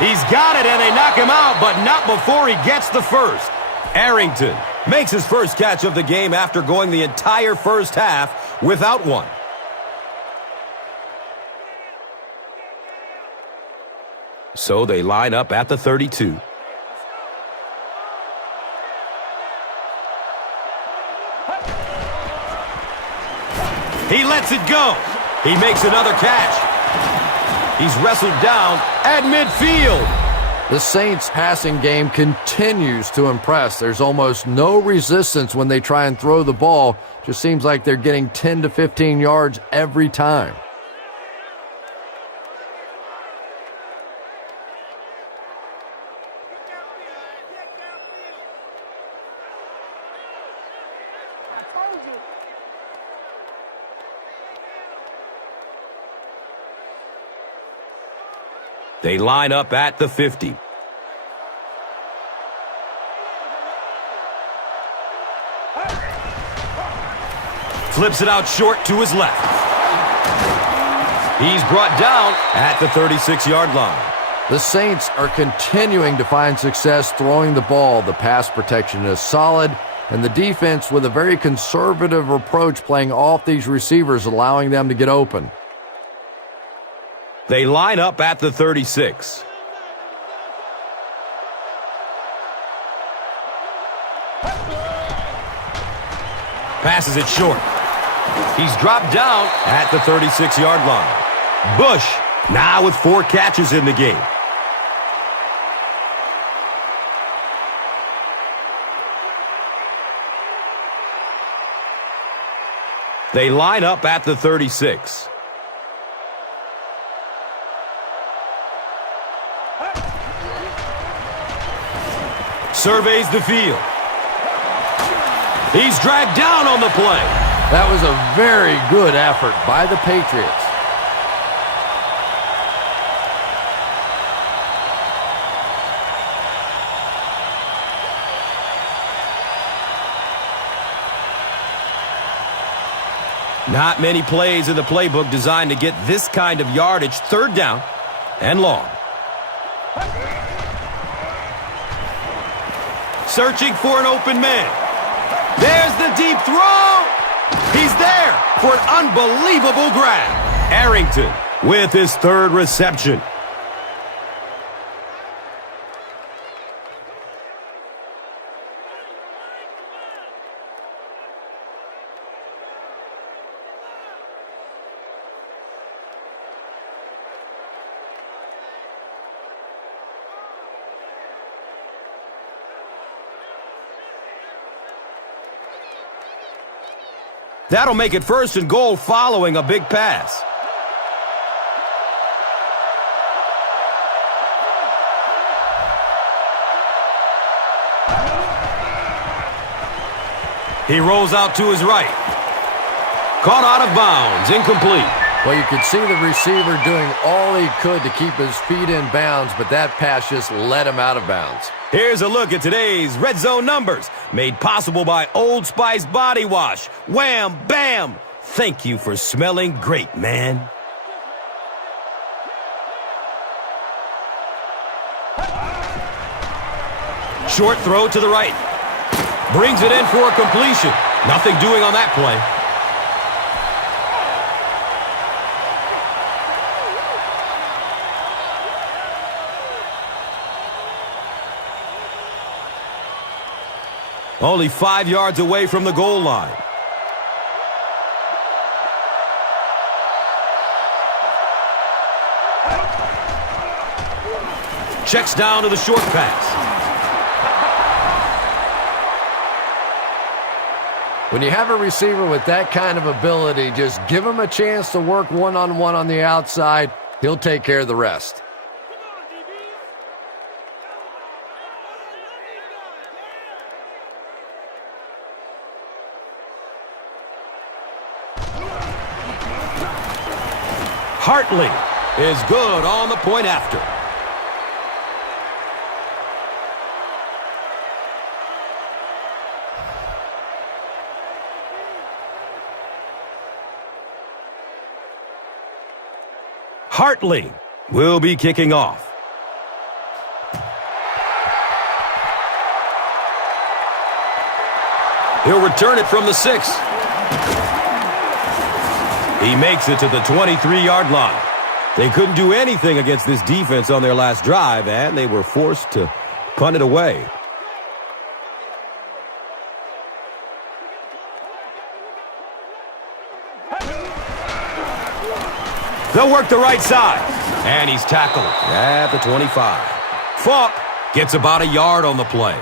He's got it, and they knock him out, but not before he gets the first. Arrington makes his first catch of the game after going the entire first half without one. So they line up at the 32. He lets it go. He makes another catch. He's wrestled down at midfield. The Saints' passing game continues to impress. There's almost no resistance when they try and throw the ball. Just seems like they're getting 10 to 15 yards every time. They line up at the 50. Flips it out short to his left. He's brought down at the 36-yard line. The Saints are continuing to find success throwing the ball. The pass protection is solid, and the defense with a very conservative approach playing off these receivers, allowing them to get open. They line up at the 36. Passes it short. He's dropped down at the 36-yard line. Bush now with 4 catches in the game. They line up at the 36. Surveys the field. He's dragged down on the play. That was a very good effort by the Patriots. Not many plays in the playbook designed to get this kind of yardage. Third down and long. Searching for an open man. There's the deep throw. He's there for an unbelievable grab. Arrington with his 3rd reception. That'll make it 1st and goal following a big pass. He rolls out to his right. Caught out of bounds, incomplete. Well, you could see the receiver doing all he could to keep his feet in bounds, but that pass just let him out of bounds. Here's a look at today's Red Zone numbers, made possible by Old Spice Body Wash. Wham, bam! Thank you for smelling great, man. Short throw to the right. Brings it in for a completion. Nothing doing on that play. Only 5 yards away from the goal line. Checks down to the short pass. When you have a receiver with that kind of ability, just give him a chance to work one-on-one on the outside. He'll take care of the rest. Hartley is good on the point after. Hartley will be kicking off. He'll return it from the 6. He makes it to the 23-yard line. They couldn't do anything against this defense on their last drive, and they were forced to punt it away. They'll work the right side, and he's tackled at the 25. Falk gets about a yard on the play.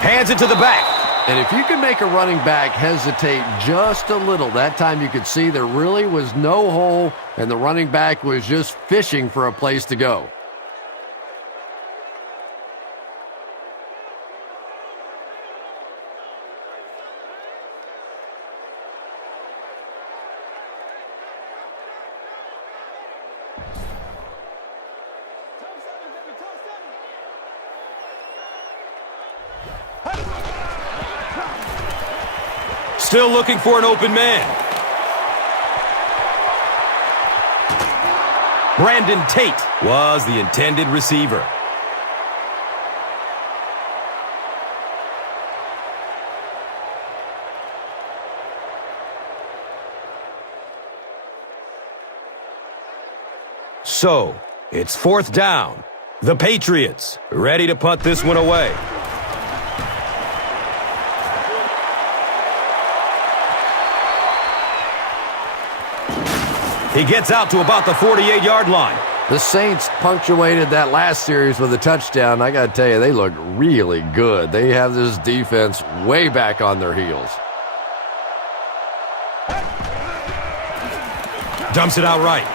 Hands it to the back. And if you can make a running back hesitate just a little, that time you could see there really was no hole, and the running back was just fishing for a place to go. Still looking for an open man. Brandon Tate was the intended receiver. So, it's 4th down. The Patriots ready to punt this one away. He gets out to about the 48-yard line. The Saints punctuated that last series with a touchdown. I got to tell you, they look really good. They have this defense way back on their heels. Dumps it out right.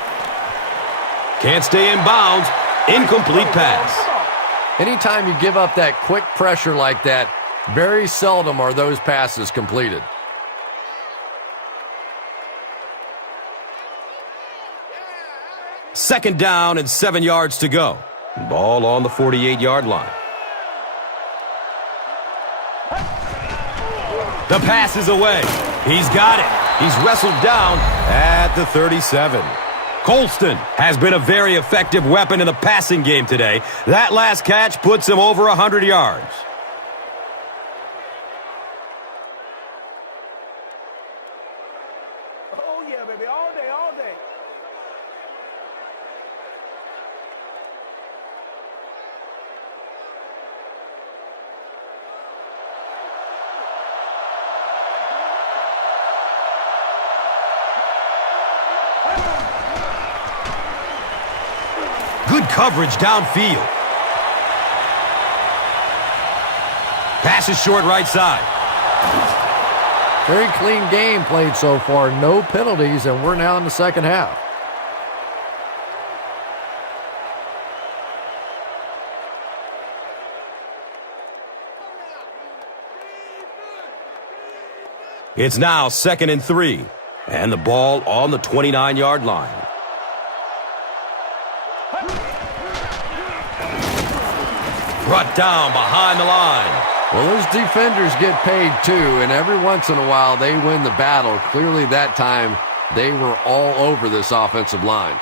Can't stay in bounds. Incomplete pass. Anytime you give up that quick pressure like that, very seldom are those passes completed. Second down and 7 yards to go. Ball on the 48-yard line. The pass is away. He's got it. He's wrestled down at the 37. Colston has been a very effective weapon in the passing game today. That last catch puts him over 100 yards. Oh, yeah, baby, all day, all day. coverage downfield. Pass is short right side. Very clean game played so far. No penalties, and we're now in the second half. It's now 2nd and 3, and the ball on the 29-yard line. Brought down behind the line. Well, those defenders get paid too, and every once in a while they win the battle. Clearly that time they were all over this offensive line.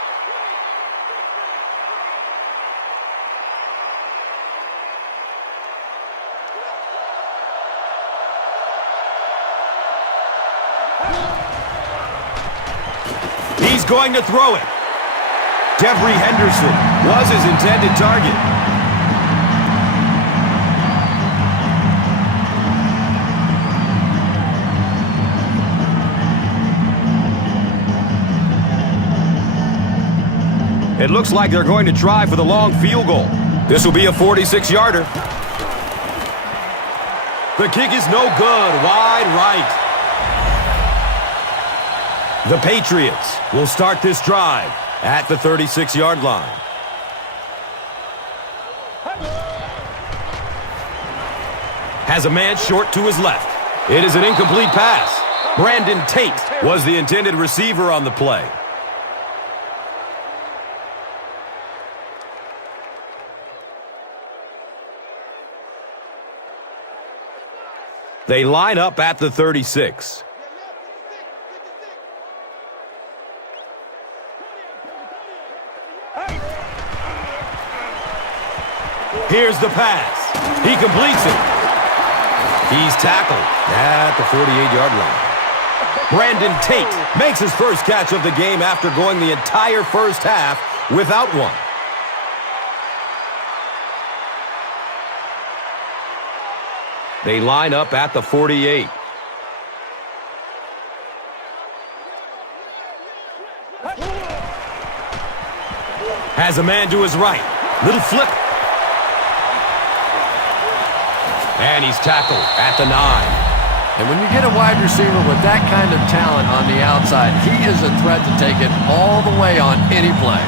He's going to throw it. Devery Henderson was his intended target. It looks like they're going to try for the long field goal. This will be a 46-yarder. The kick is no good. Wide right. The Patriots will start this drive at the 36-yard line. Has a man short to his left. It is an incomplete pass. Brandon Tate was the intended receiver on the play. They line up at the 36. Here's the pass. He completes it. He's tackled at the 48-yard line. Brandon Tate makes his first catch of the game after going the entire first half without one. They line up at the 48. Has a man to his right. Little flip. And he's tackled at the 9. And when you get a wide receiver with that kind of talent on the outside, he is a threat to take it all the way on any play.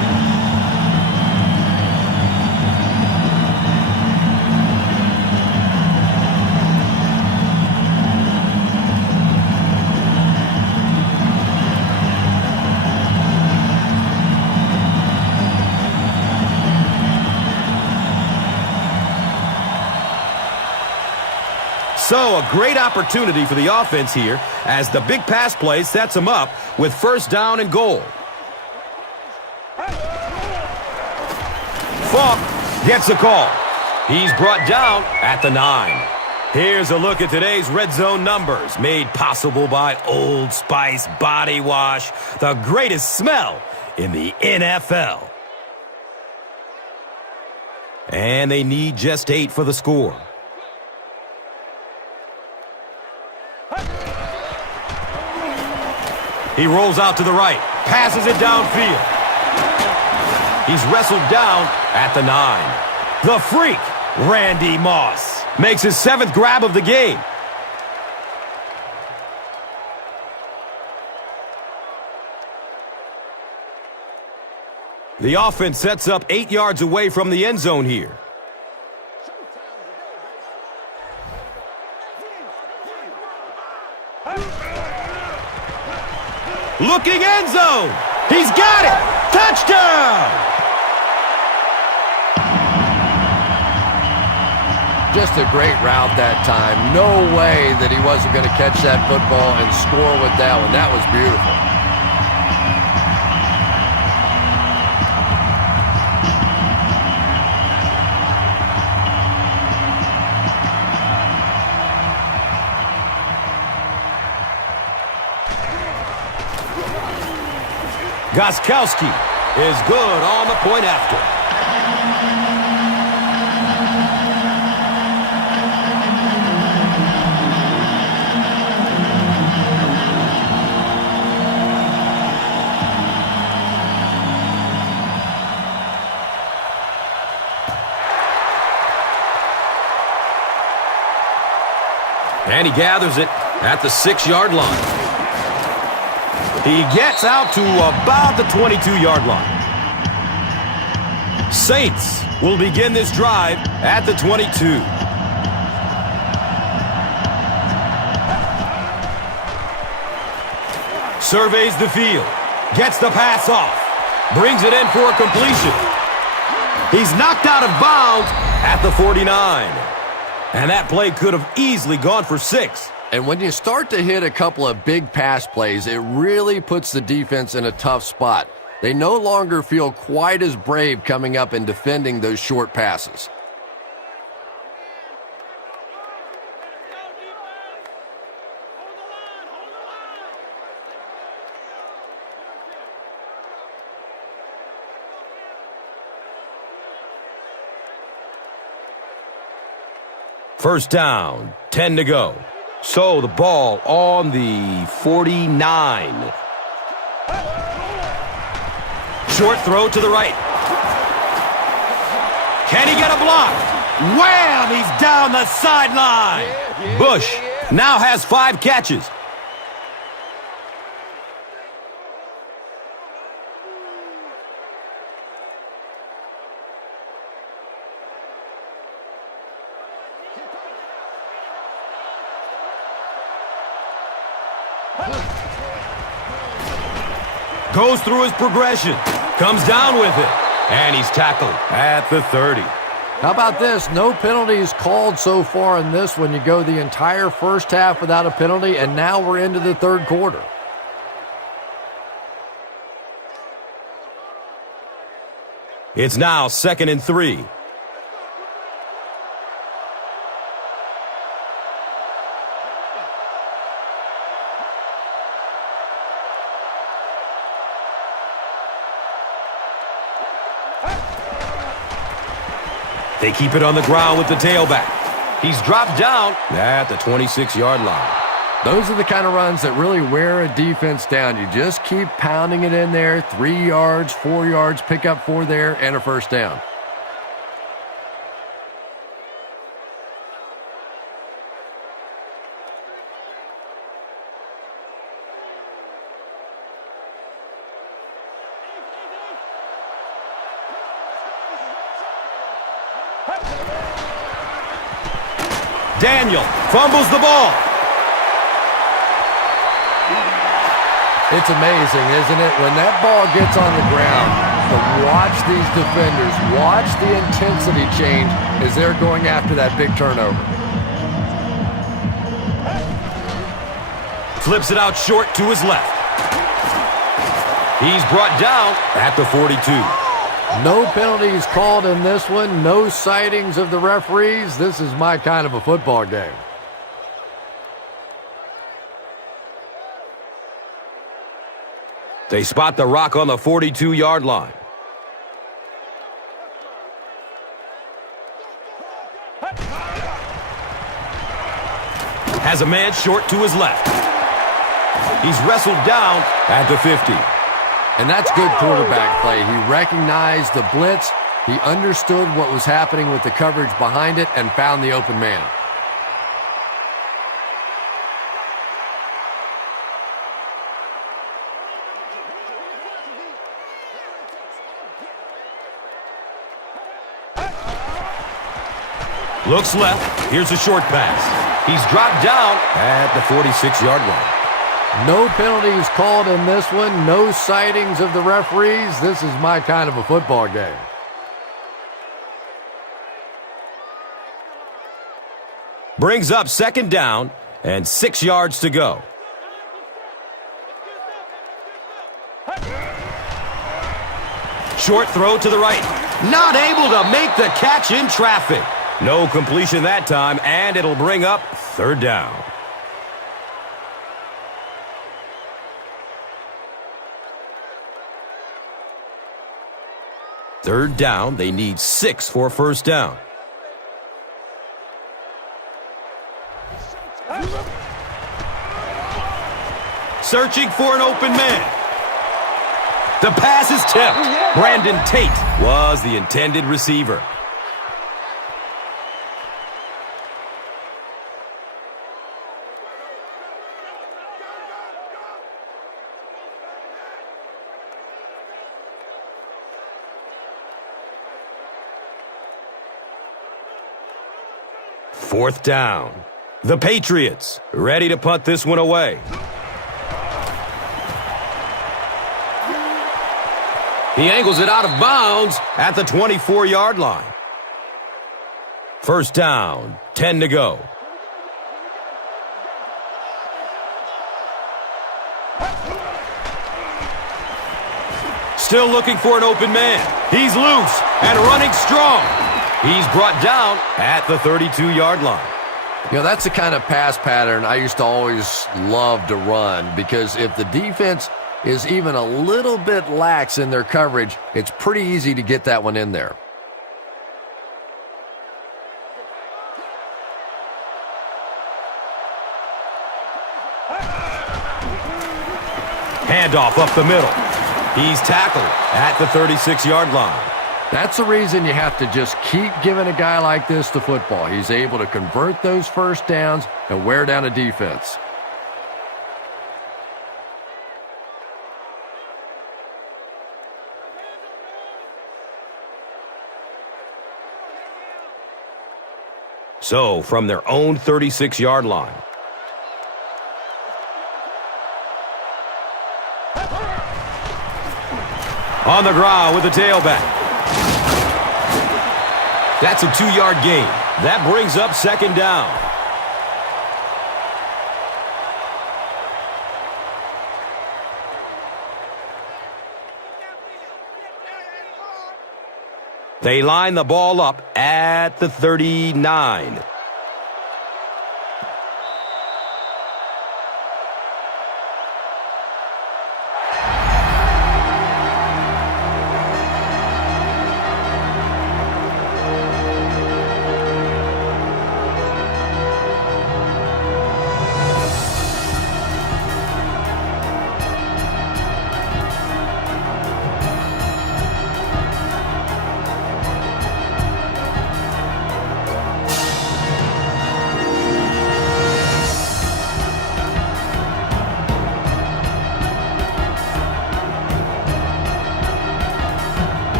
So, a great opportunity for the offense here as the big pass play sets them up with first down and goal. Falk gets the call. He's brought down at the 9. Here's a look at today's red zone numbers, made possible by Old Spice Body Wash, the greatest smell in the NFL. And they need just 8 for the score. He rolls out to the right, passes it downfield. He's wrestled down at the 9. The freak, Randy Moss, makes his 7th grab of the game. The offense sets up 8 yards away from the end zone here. Looking end zone. He's got it. Touchdown. Just a great route that time. No way that he wasn't going to catch that football and score with that one. That was beautiful. Gostkowski is good on the point after. And he gathers it at the 6-yard line. He gets out to about the 22-yard line. Saints will begin this drive at the 22. Surveys the field. Gets the pass off. Brings it in for a completion. He's knocked out of bounds at the 49. And that play could have easily gone for 6. And when you start to hit a couple of big pass plays, it really puts the defense in a tough spot. They no longer feel quite as brave coming up and defending those short passes. First down, 10 to go. So the ball on the 49. Short throw to the right. Can he get a block? Wham! He's down the sideline. Bush now has 5 catches. Goes through his progression. Comes down with it. And he's tackled at the 30. How about this? No penalties called so far in this one. You go the entire first half without a penalty, and now we're into the third quarter. It's now 2nd and 3. They keep it on the ground with the tailback. He's dropped down at the 26-yard line. Those are the kind of runs that really wear a defense down. You just keep pounding it in there. 3 yards, 4 yards, pick up 4 there, and a first down. Daniel fumbles the ball. It's amazing, isn't it? When that ball gets on the ground, to watch these defenders, watch the intensity change as they're going after that big turnover. Flips it out short to his left. He's brought down at the 42. No penalties called in this one. No sightings of the referees. This is my kind of a football game. They spot the rock on the 42-yard line. Has a man short to his left. He's wrestled down at the 50. And that's good quarterback play. He recognized the blitz. He understood what was happening with the coverage behind it and found the open man. Looks left. Here's a short pass. He's dropped down at the 46-yard line. No penalties called in this one. No sightings of the referees. This is my kind of a football game. Brings up 2nd down and 6 yards to go. Short throw to the right. Not able to make the catch in traffic. No completion that time, and it'll bring up 3rd down. Third down, they need 6 for a first down. Searching for an open man. The pass is tipped. Brandon Tate was the intended receiver. 4th down. The Patriots ready to punt this one away. He angles it out of bounds at the 24-yard line. 1st down, 10 to go. Still looking for an open man. He's loose and running strong. He's brought down at the 32-yard line. You know, that's the kind of pass pattern I used to always love to run, because if the defense is even a little bit lax in their coverage, it's pretty easy to get that one in there. Handoff up the middle. He's tackled at the 36-yard line. That's the reason you have to just keep giving a guy like this the football. He's able to convert those 1st downs and wear down a defense. So, from their own 36-yard line. On the ground with the tailback. That's a 2-yard gain. That brings up 2nd down. They line the ball up at the 39.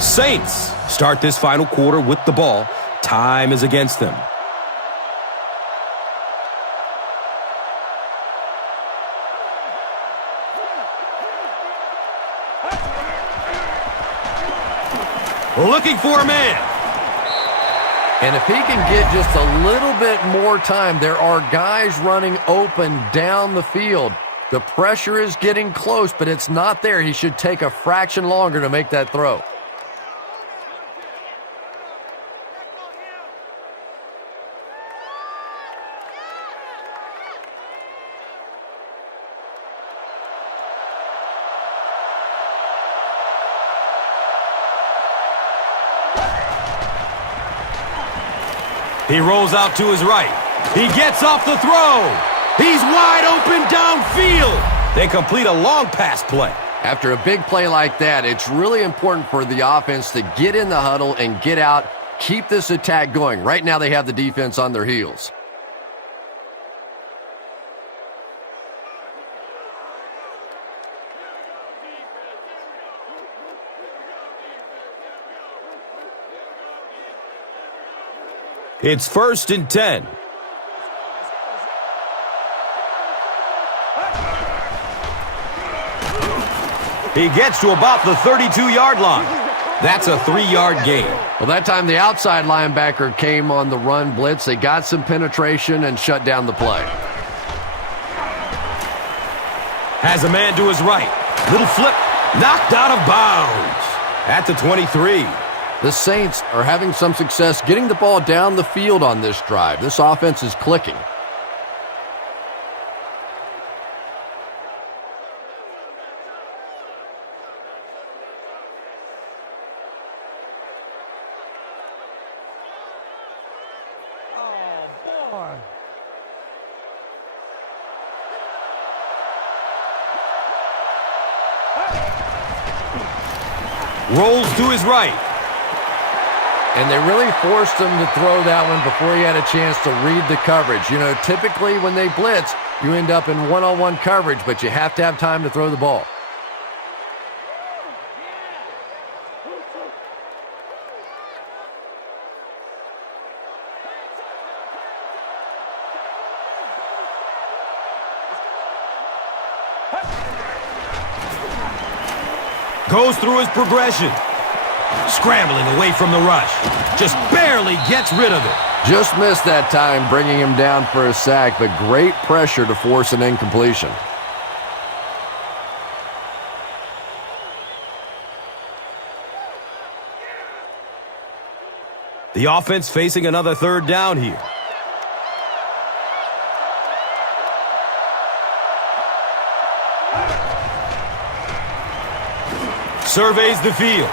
Saints start this final quarter with the ball. Time is against them. Looking for a man. And if he can get just a little bit more time, there are guys running open down the field. The pressure is getting close, but it's not there. He should take a fraction longer to make that throw. He rolls out to his right. He gets off the throw. He's wide open downfield. They complete a long pass play. After a big play like that, it's really important for the offense to get in the huddle and get out, keep this attack going. Right now they have the defense on their heels. It's 1st and 10. He gets to about the 32-yard line. That's a 3-yard gain. Well, that time the outside linebacker came on the run blitz. They got some penetration and shut down the play. Has a man to his right. Little flip, knocked out of bounds at the 23. The Saints are having some success getting the ball down the field on this drive. This offense is clicking. Rolls to his right. And they really forced him to throw that one before he had a chance to read the coverage. You know, typically when they blitz, you end up in one-on-one coverage, but you have to have time to throw the ball. Goes through his progression. Scrambling away from the rush. Just barely gets rid of it. Just missed that time, bringing him down for a sack, but great pressure to force an incompletion. The offense facing another third down here. Surveys the field.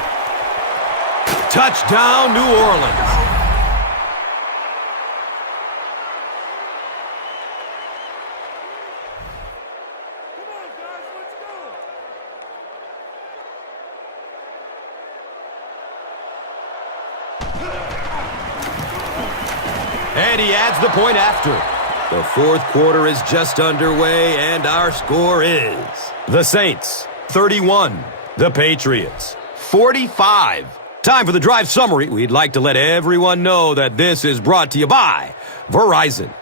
Touchdown, New Orleans. And he adds the point after. The fourth quarter is just underway, and our score is the Saints 31, the Patriots 45. Time for the drive summary. We'd like to let everyone know that this is brought to you by Verizon.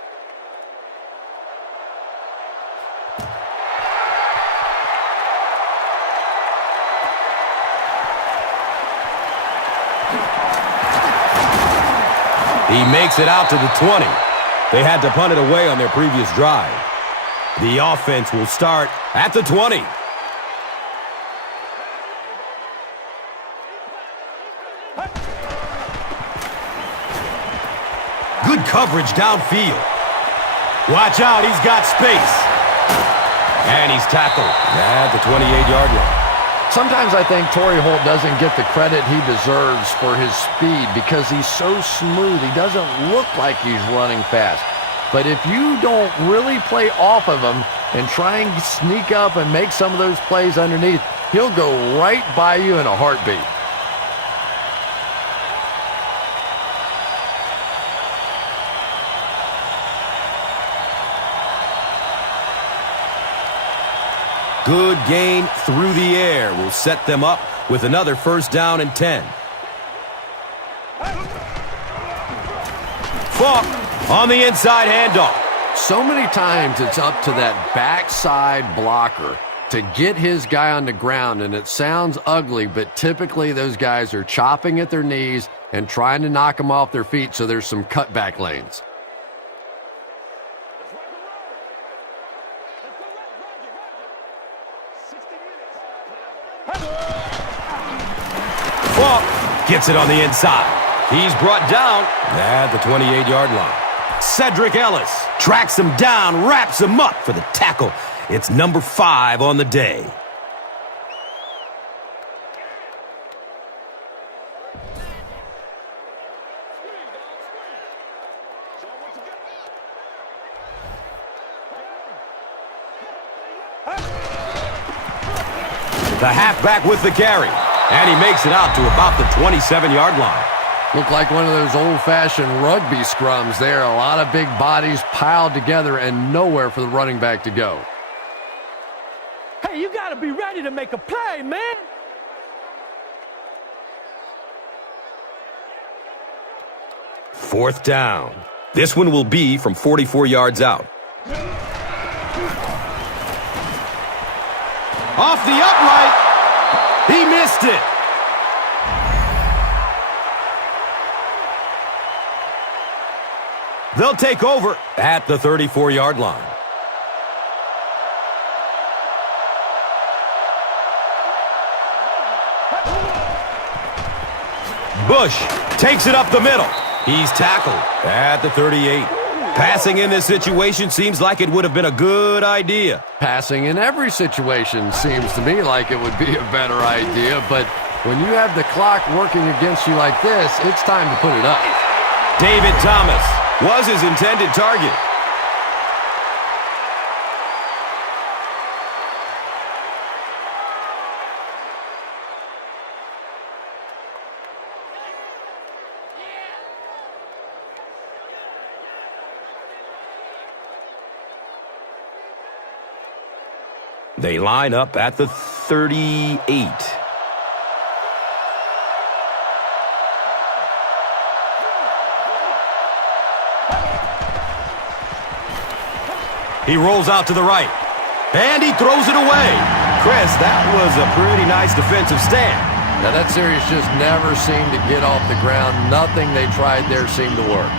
He makes it out to the 20. They had to punt it away on their previous drive. The offense will start at the 20. Good coverage downfield. Watch out, he's got space. And he's tackled at the 28-yard line. Sometimes I think Torrey Holt doesn't get the credit he deserves for his speed because he's so smooth. He doesn't look like he's running fast. But if you don't really play off of him and try and sneak up and make some of those plays underneath, he'll go right by you in a heartbeat. Good gain through the air will set them up with another first down and 10. Falk on the inside handoff. So many times it's up to that backside blocker to get his guy on the ground, and it sounds ugly, but typically those guys are chopping at their knees and trying to knock them off their feet, so there's some cutback lanes. Falk gets it on the inside. He's brought down at the 28-yard line. Cedric Ellis tracks him down, wraps him up for the tackle. It's number 5 on the day. The halfback with the carry. And he makes it out to about the 27-yard line. Looked like one of those old-fashioned rugby scrums there. A lot of big bodies piled together and nowhere for the running back to go. Hey, you got to be ready to make a play, man. Fourth down. This one will be from 44 yards out. Off the upright. He missed it. They'll take over at the 34-yard line. Bush takes it up the middle. He's tackled at the 38. Passing in this situation seems like it would have been a good idea. Passing in every situation seems to me like it would be a better idea, but when you have the clock working against you like this, it's time to put it up. David Thomas was his intended target. They line up at the 38. He rolls out to the right, and he throws it away. Chris, that was a pretty nice defensive stand. Now, that series just never seemed to get off the ground. Nothing they tried there seemed to work.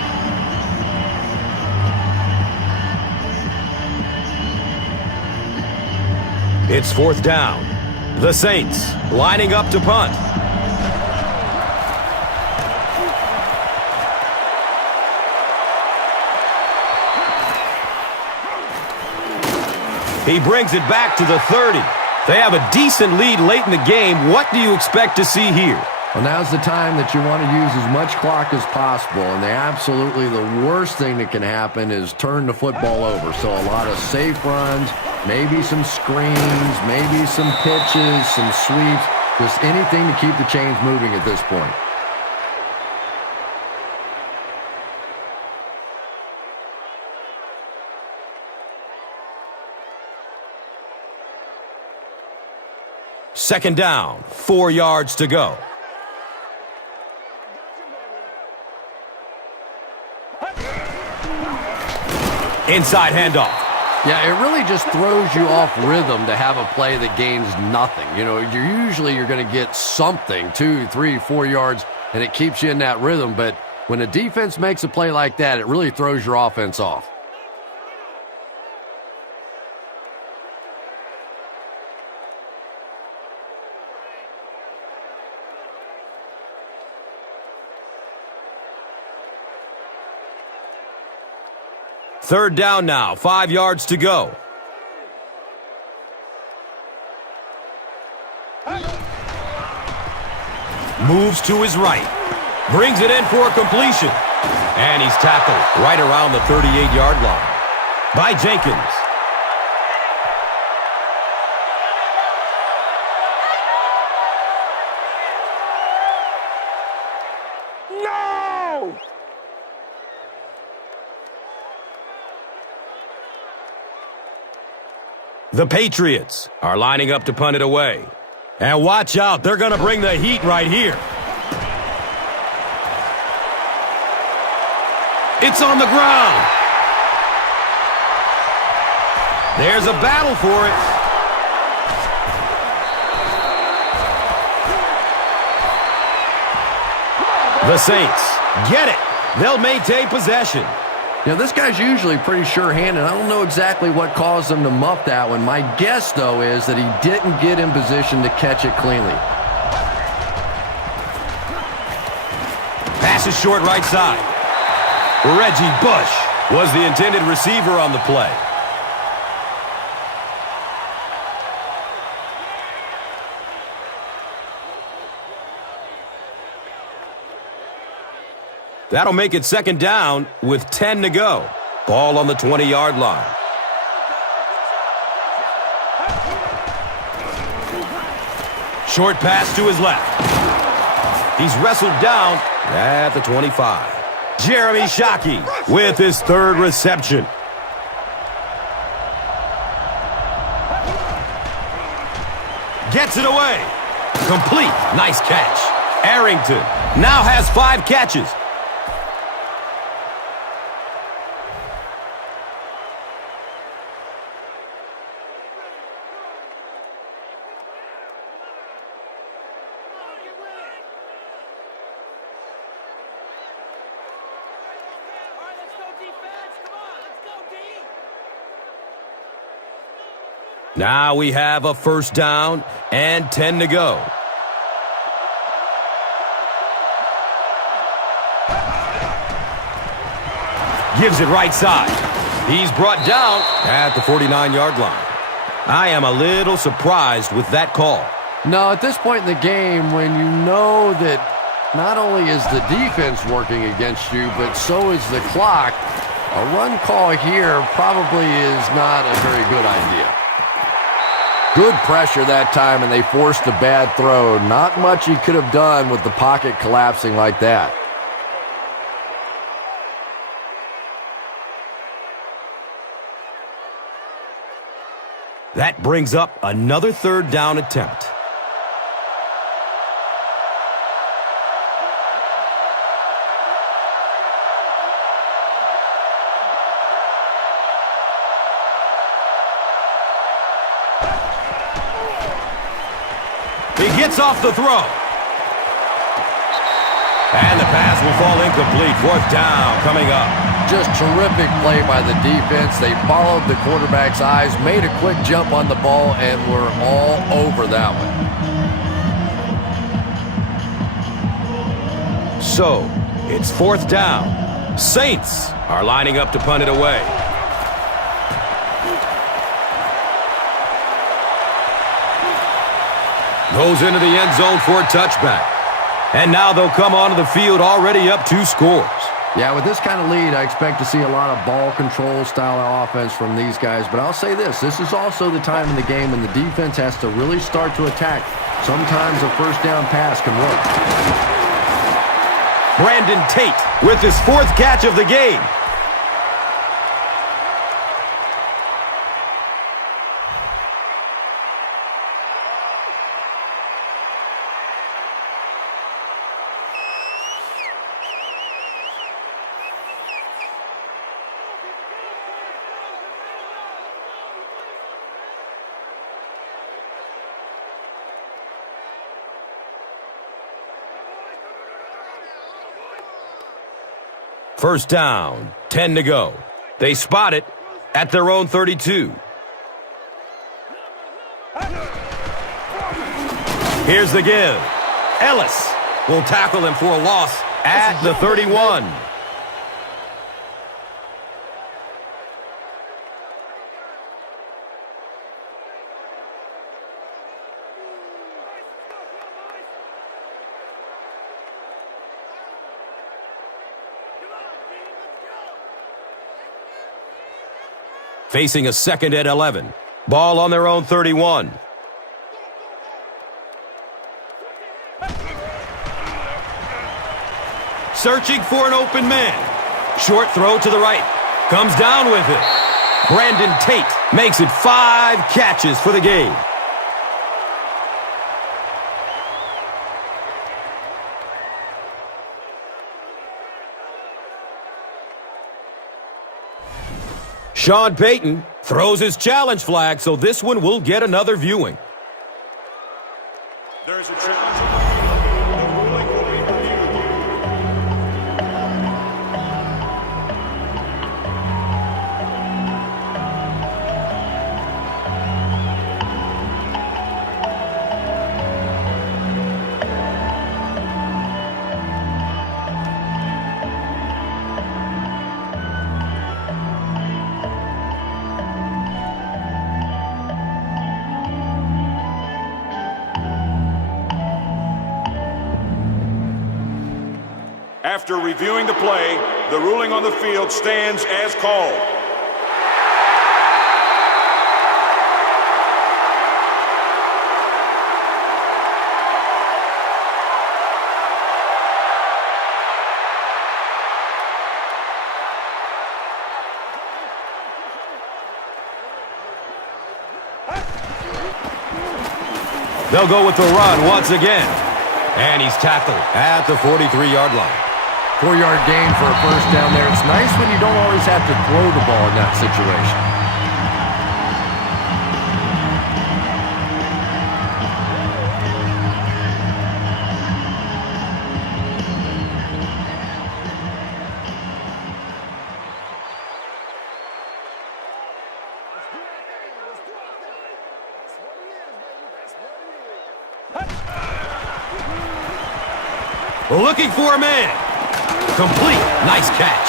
It's 4th down. The Saints lining up to punt. He brings it back to the 30. They have a decent lead late in the game. What do you expect to see here? Well, now's the time that you want to use as much clock as possible, and absolutely the worst thing that can happen is turn the football over. So a lot of safe runs, maybe some screens, maybe some pitches, some sweeps, just anything to keep the chains moving at this point. Second down, 4 yards to go. Inside handoff. Yeah, it really just throws you off rhythm to have a play that gains nothing. You know, you're going to get something, 2, 3, 4 yards, and it keeps you in that rhythm. But when a defense makes a play like that, it really throws your offense off. Third down now, 5 yards to go. Moves to his right. Brings it in for a completion. And he's tackled right around the 38-yard line by Jenkins. No! The Patriots are lining up to punt it away. And watch out, they're going to bring the heat right here. It's on the ground. There's a battle for it. The Saints get it. They'll maintain possession. You know, this guy's usually pretty sure-handed. I don't know exactly what caused him to muff that one. My guess, though, is that he didn't get in position to catch it cleanly. Pass is short right side. Reggie Bush was the intended receiver on the play. That'll make it second down with 10 to go. Ball on the 20-yard line. Short pass to his left. He's wrestled down at the 25. Jeremy Shockey with his third reception. Gets it away. Complete. Nice catch. Arrington now has 5 catches. Now we have a first down and 10 to go. Gives it right side. He's brought down at the 49-yard line. I am a little surprised with that call. No, at this point in the game, when you know that not only is the defense working against you, but so is the clock, a run call here probably is not a very good idea. Good pressure that time, and they forced a bad throw. Not much he could have done with the pocket collapsing like that. That brings up another third down attempt. He gets off the throw. And the pass will fall incomplete. 4th down coming up. Just terrific play by the defense. They followed the quarterback's eyes, made a quick jump on the ball, and were all over that one. So, it's 4th down. Saints are lining up to punt it away. Goes into the end zone for a touchback. And now they'll come onto the field already up 2 scores. Yeah, with this kind of lead, I expect to see a lot of ball control style of offense from these guys. But I'll say this is also the time in the game when the defense has to really start to attack. Sometimes a first down pass can work. Brandon Tate with his 4th catch of the game. First down, 10 to go. They spot it at their own 32. Here's the give. Ellis will tackle him for a loss at the 31. Facing a 2nd and 11. Ball on their own 31. Searching for an open man. Short throw to the right. Comes down with it. Brandon Tate makes it 5 catches for the game. Sean Payton throws his challenge flag, so this one will get another viewing. There's a challenge. After reviewing the play, the ruling on the field stands as called. They'll go with the run once again. And he's tackled at the 43-yard line. 4-yard gain for a first down there. It's nice when you don't always have to throw the ball in that situation. Looking for a man. Complete. Nice catch.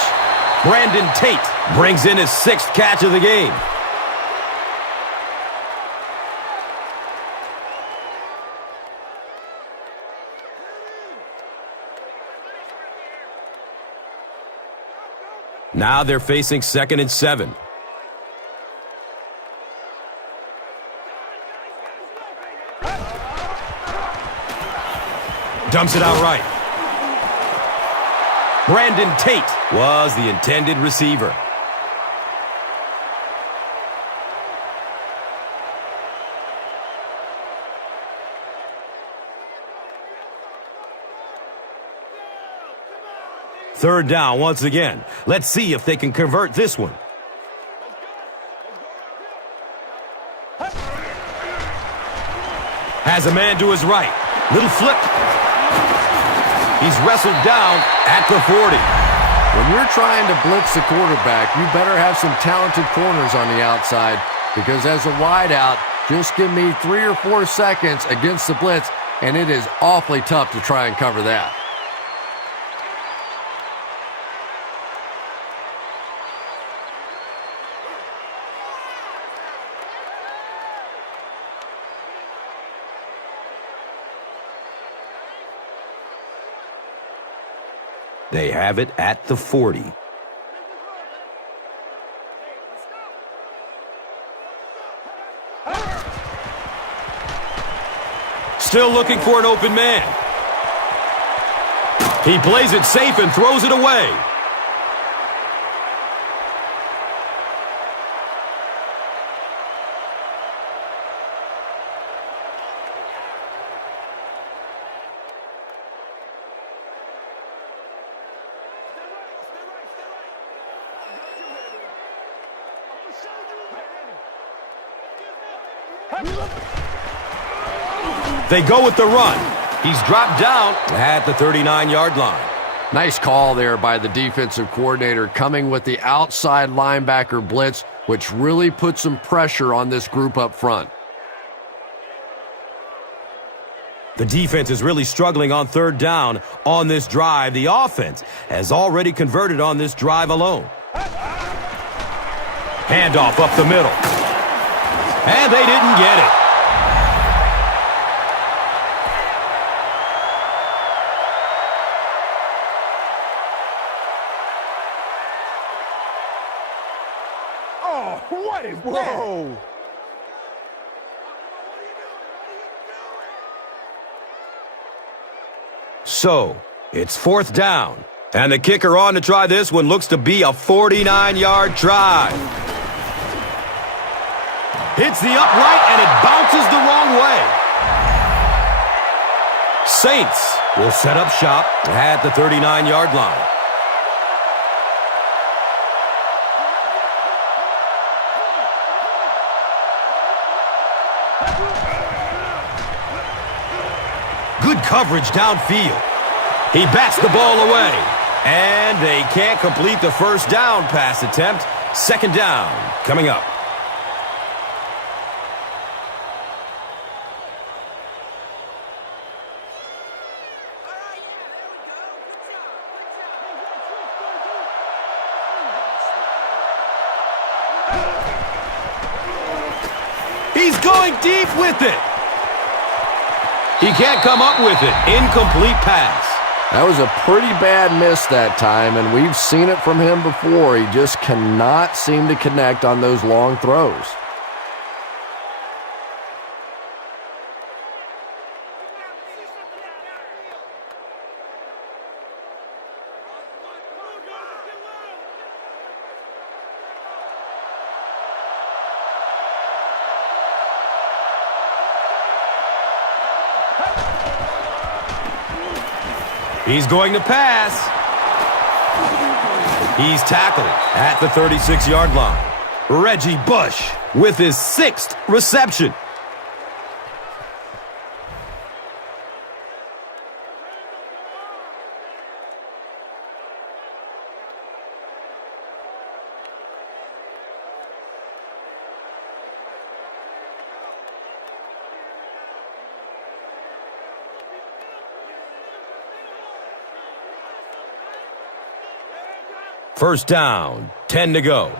Brandon Tate brings in his 6th catch of the game. Now they're facing 2nd and 7. Dumps it out right. Brandon Tate was the intended receiver. Third down once again. Let's see if they can convert this one. Has a man to his right. Little flip. He's wrestled down at the 40. When you're trying to blitz the quarterback, you better have some talented corners on the outside, because as a wideout, just give me 3 or 4 seconds against the blitz, and it is awfully tough to try and cover that. They have it at the 40. Still looking for an open man. He plays it safe and throws it away. They go with the run. He's dropped down at the 39-yard line. Nice call there by the defensive coordinator, coming with the outside linebacker blitz, which really put some pressure on this group up front. The defense is really struggling on third down on this drive. The offense has already converted on this drive alone. Handoff up the middle. And they didn't get it. Oh, what is that? So, it's fourth down. And the kicker on to try this one looks to be a 49-yard drive. Hits the upright, and it bounces the wrong way. Saints will set up shop at the 39-yard line. Good coverage downfield. He bats the ball away. And they can't complete the first down pass attempt. Second down coming up. He's going deep with it. He can't come up with it. Incomplete pass. That was a pretty bad miss that time, and we've seen it from him before. He just cannot seem to connect on those long throws. He's going to pass. He's tackled at the 36-yard line. Reggie Bush with his 6th reception. First down, 10 to go.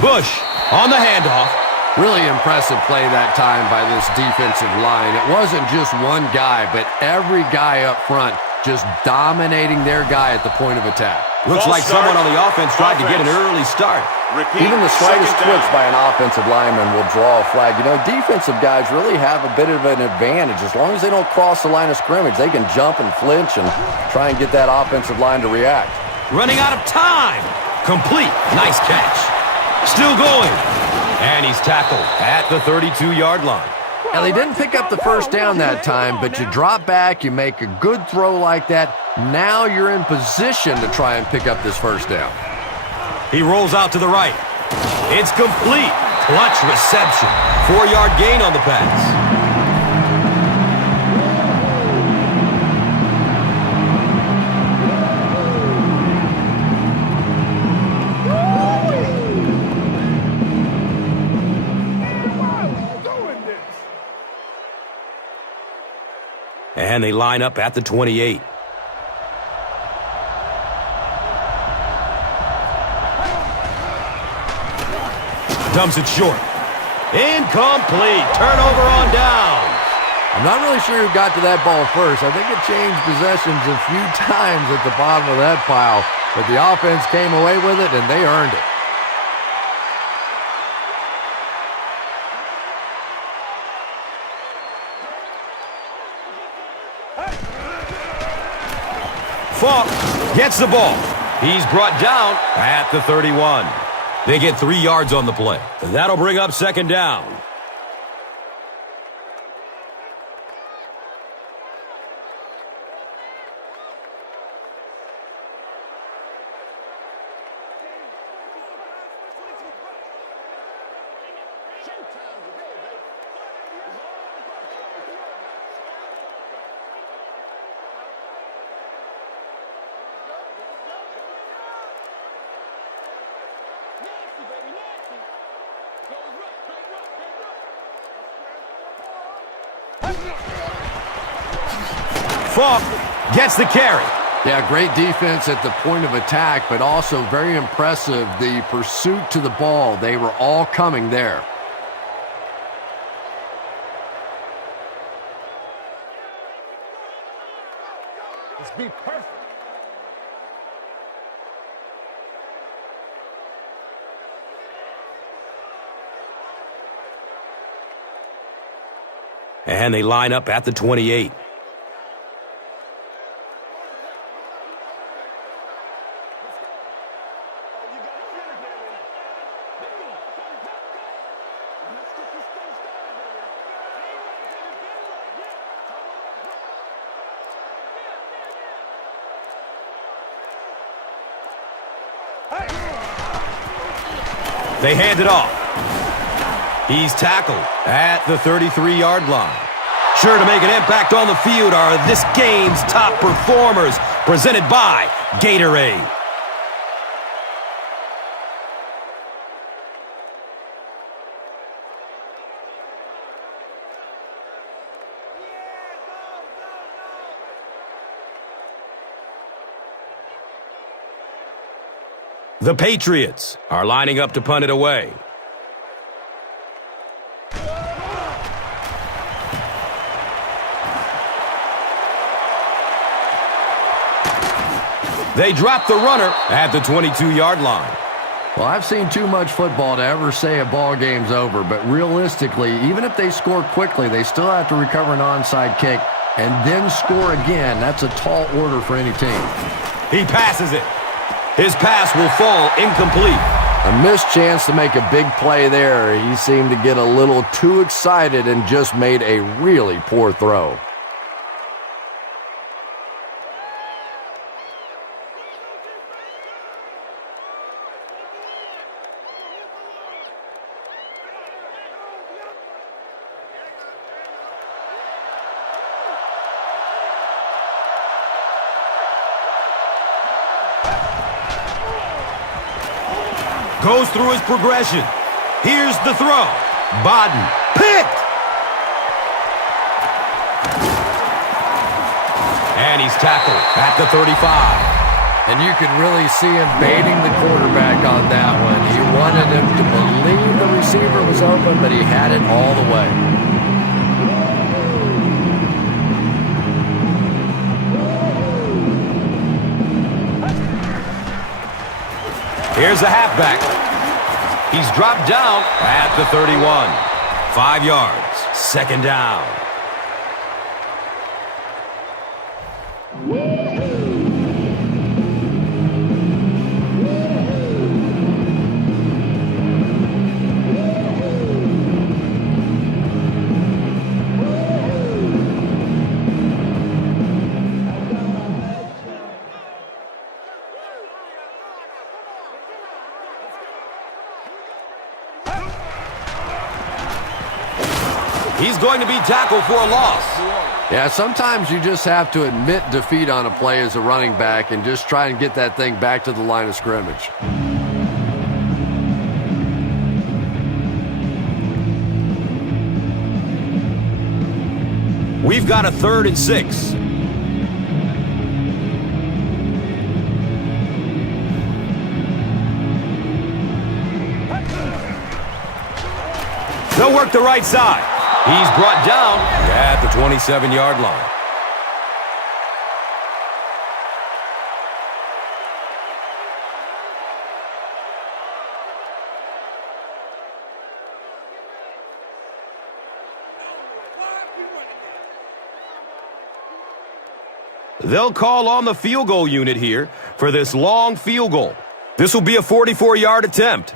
Bush on the handoff. Really impressive play that time by this defensive line. It wasn't just one guy, but every guy up front just dominating their guy at the point of attack. Looks like someone on the offense tried to get an early start. Even the slightest twitch by an offensive lineman will draw a flag. You know, defensive guys really have a bit of an advantage. As long as they don't cross the line of scrimmage, they can jump and flinch and try and get that offensive line to react. Running out of time. Complete. Nice catch. Still going. And he's tackled at the 32-yard line. Now, they didn't pick up the first down that time, but you drop back, you make a good throw like that. Now you're in position to try and pick up this first down. He rolls out to the right. It's complete. Clutch reception. 4-yard gain on the pass. And they line up at the 28. Dumps it short. Incomplete. Turnover on down. I'm not really sure who got to that ball first. I think it changed possessions a few times at the bottom of that pile, but the offense came away with it, and they earned it. Falk gets the ball. He's brought down at the 31. They get 3 yards on the play. That'll bring up second down. Falk gets the carry. Yeah, great defense at the point of attack, but also very impressive, the pursuit to the ball. They were all coming there. Let's be perfect. And they line up at the 28. They hand it off. He's tackled at the 33-yard line. Sure to make an impact on the field are this game's top performers, presented by Gatorade. The Patriots are lining up to punt it away. They drop the runner at the 22-yard line. Well, I've seen too much football to ever say a ball game's over, but realistically, even if they score quickly, they still have to recover an onside kick and then score again. That's a tall order for any team. He passes it. His pass will fall incomplete. A missed chance to make a big play there. He seemed to get a little too excited and just made a really poor throw. Goes through his progression. Here's the throw. Bodden picked. And he's tackled at the 35. And you could really see him baiting the quarterback on that one. He wanted him to believe the receiver was open, but he had it all the way. Here's the halfback. He's dropped down at the 31. 5 yards. Second down. He's going to be tackled for a loss. Yeah, sometimes you just have to admit defeat on a play as a running back and just try and get that thing back to the line of scrimmage. We've got a 3rd and 6. They'll work the right side. He's brought down at the 27-yard line. They'll call on the field goal unit here for this long field goal. This will be a 44-yard attempt.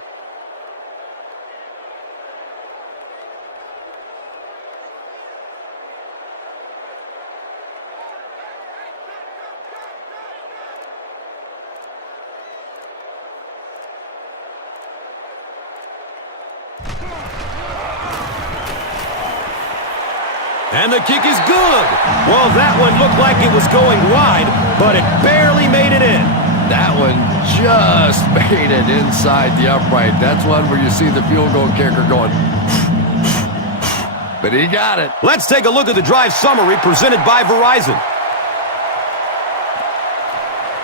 And the kick is good. Well, that one looked like it was going wide, but it barely made it in. That one just made it inside the upright. That's one where you see the field goal kicker going, but he got it. Let's take a look at the drive summary presented by Verizon.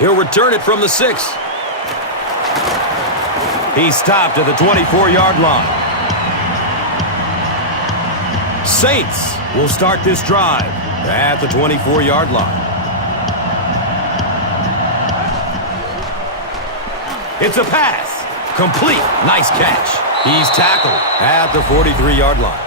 He'll return it from the 6. He stopped at the 24-yard line. Saints will start this drive at the 24-yard line. It's a pass. Complete. Nice catch. He's tackled at the 43-yard line.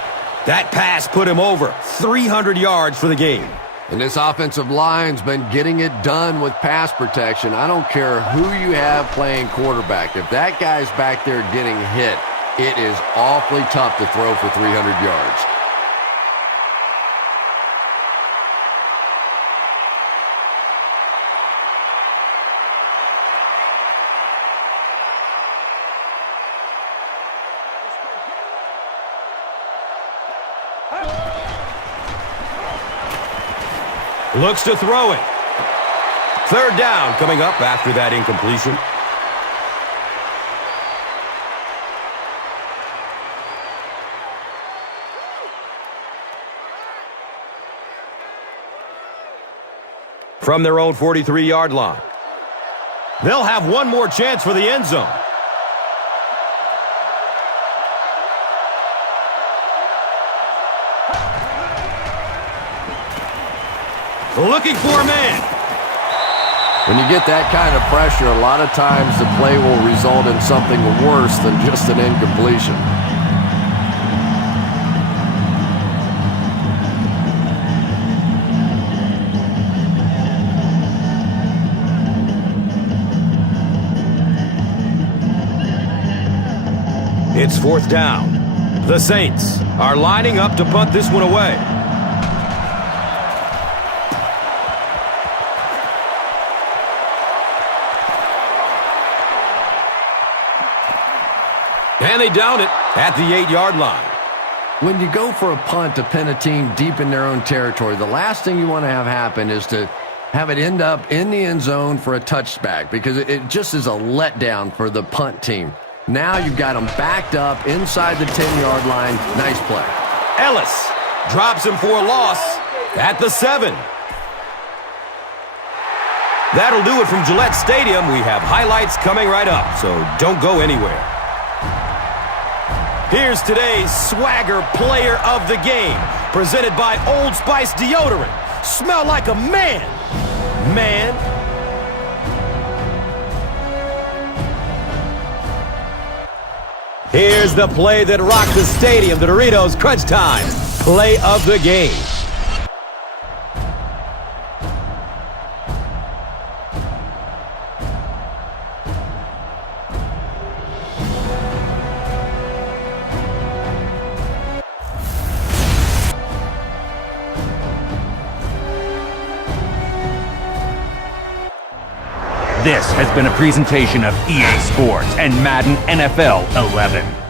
That pass put him over 300 yards for the game. And this offensive line's been getting it done with pass protection. I don't care who you have playing quarterback. If that guy's back there getting hit, it is awfully tough to throw for 300 yards. Looks to throw it. 3rd down coming up after that incompletion. From their own 43-yard line. They'll have one more chance for the end zone. Looking for a man. When you get that kind of pressure, a lot of times the play will result in something worse than just an incompletion. It's 4th down. The Saints are lining up to punt this one away. And they down it at the 8-yard line. When you go for a punt to pin a team deep in their own territory, the last thing you want to have happen is to have it end up in the end zone for a touchback, because it just is a letdown for the punt team. Now you've got them backed up inside the 10-yard line. Nice play. Ellis drops him for a loss at the 7. That'll do it from Gillette Stadium. We have highlights coming right up, so don't go anywhere. Here's today's Swagger Player of the Game, presented by Old Spice Deodorant. Smell like a man. Man. Here's the play that rocked the stadium, the Doritos Crunch Time Play of the Game. This has been a presentation of EA Sports and Madden NFL 11.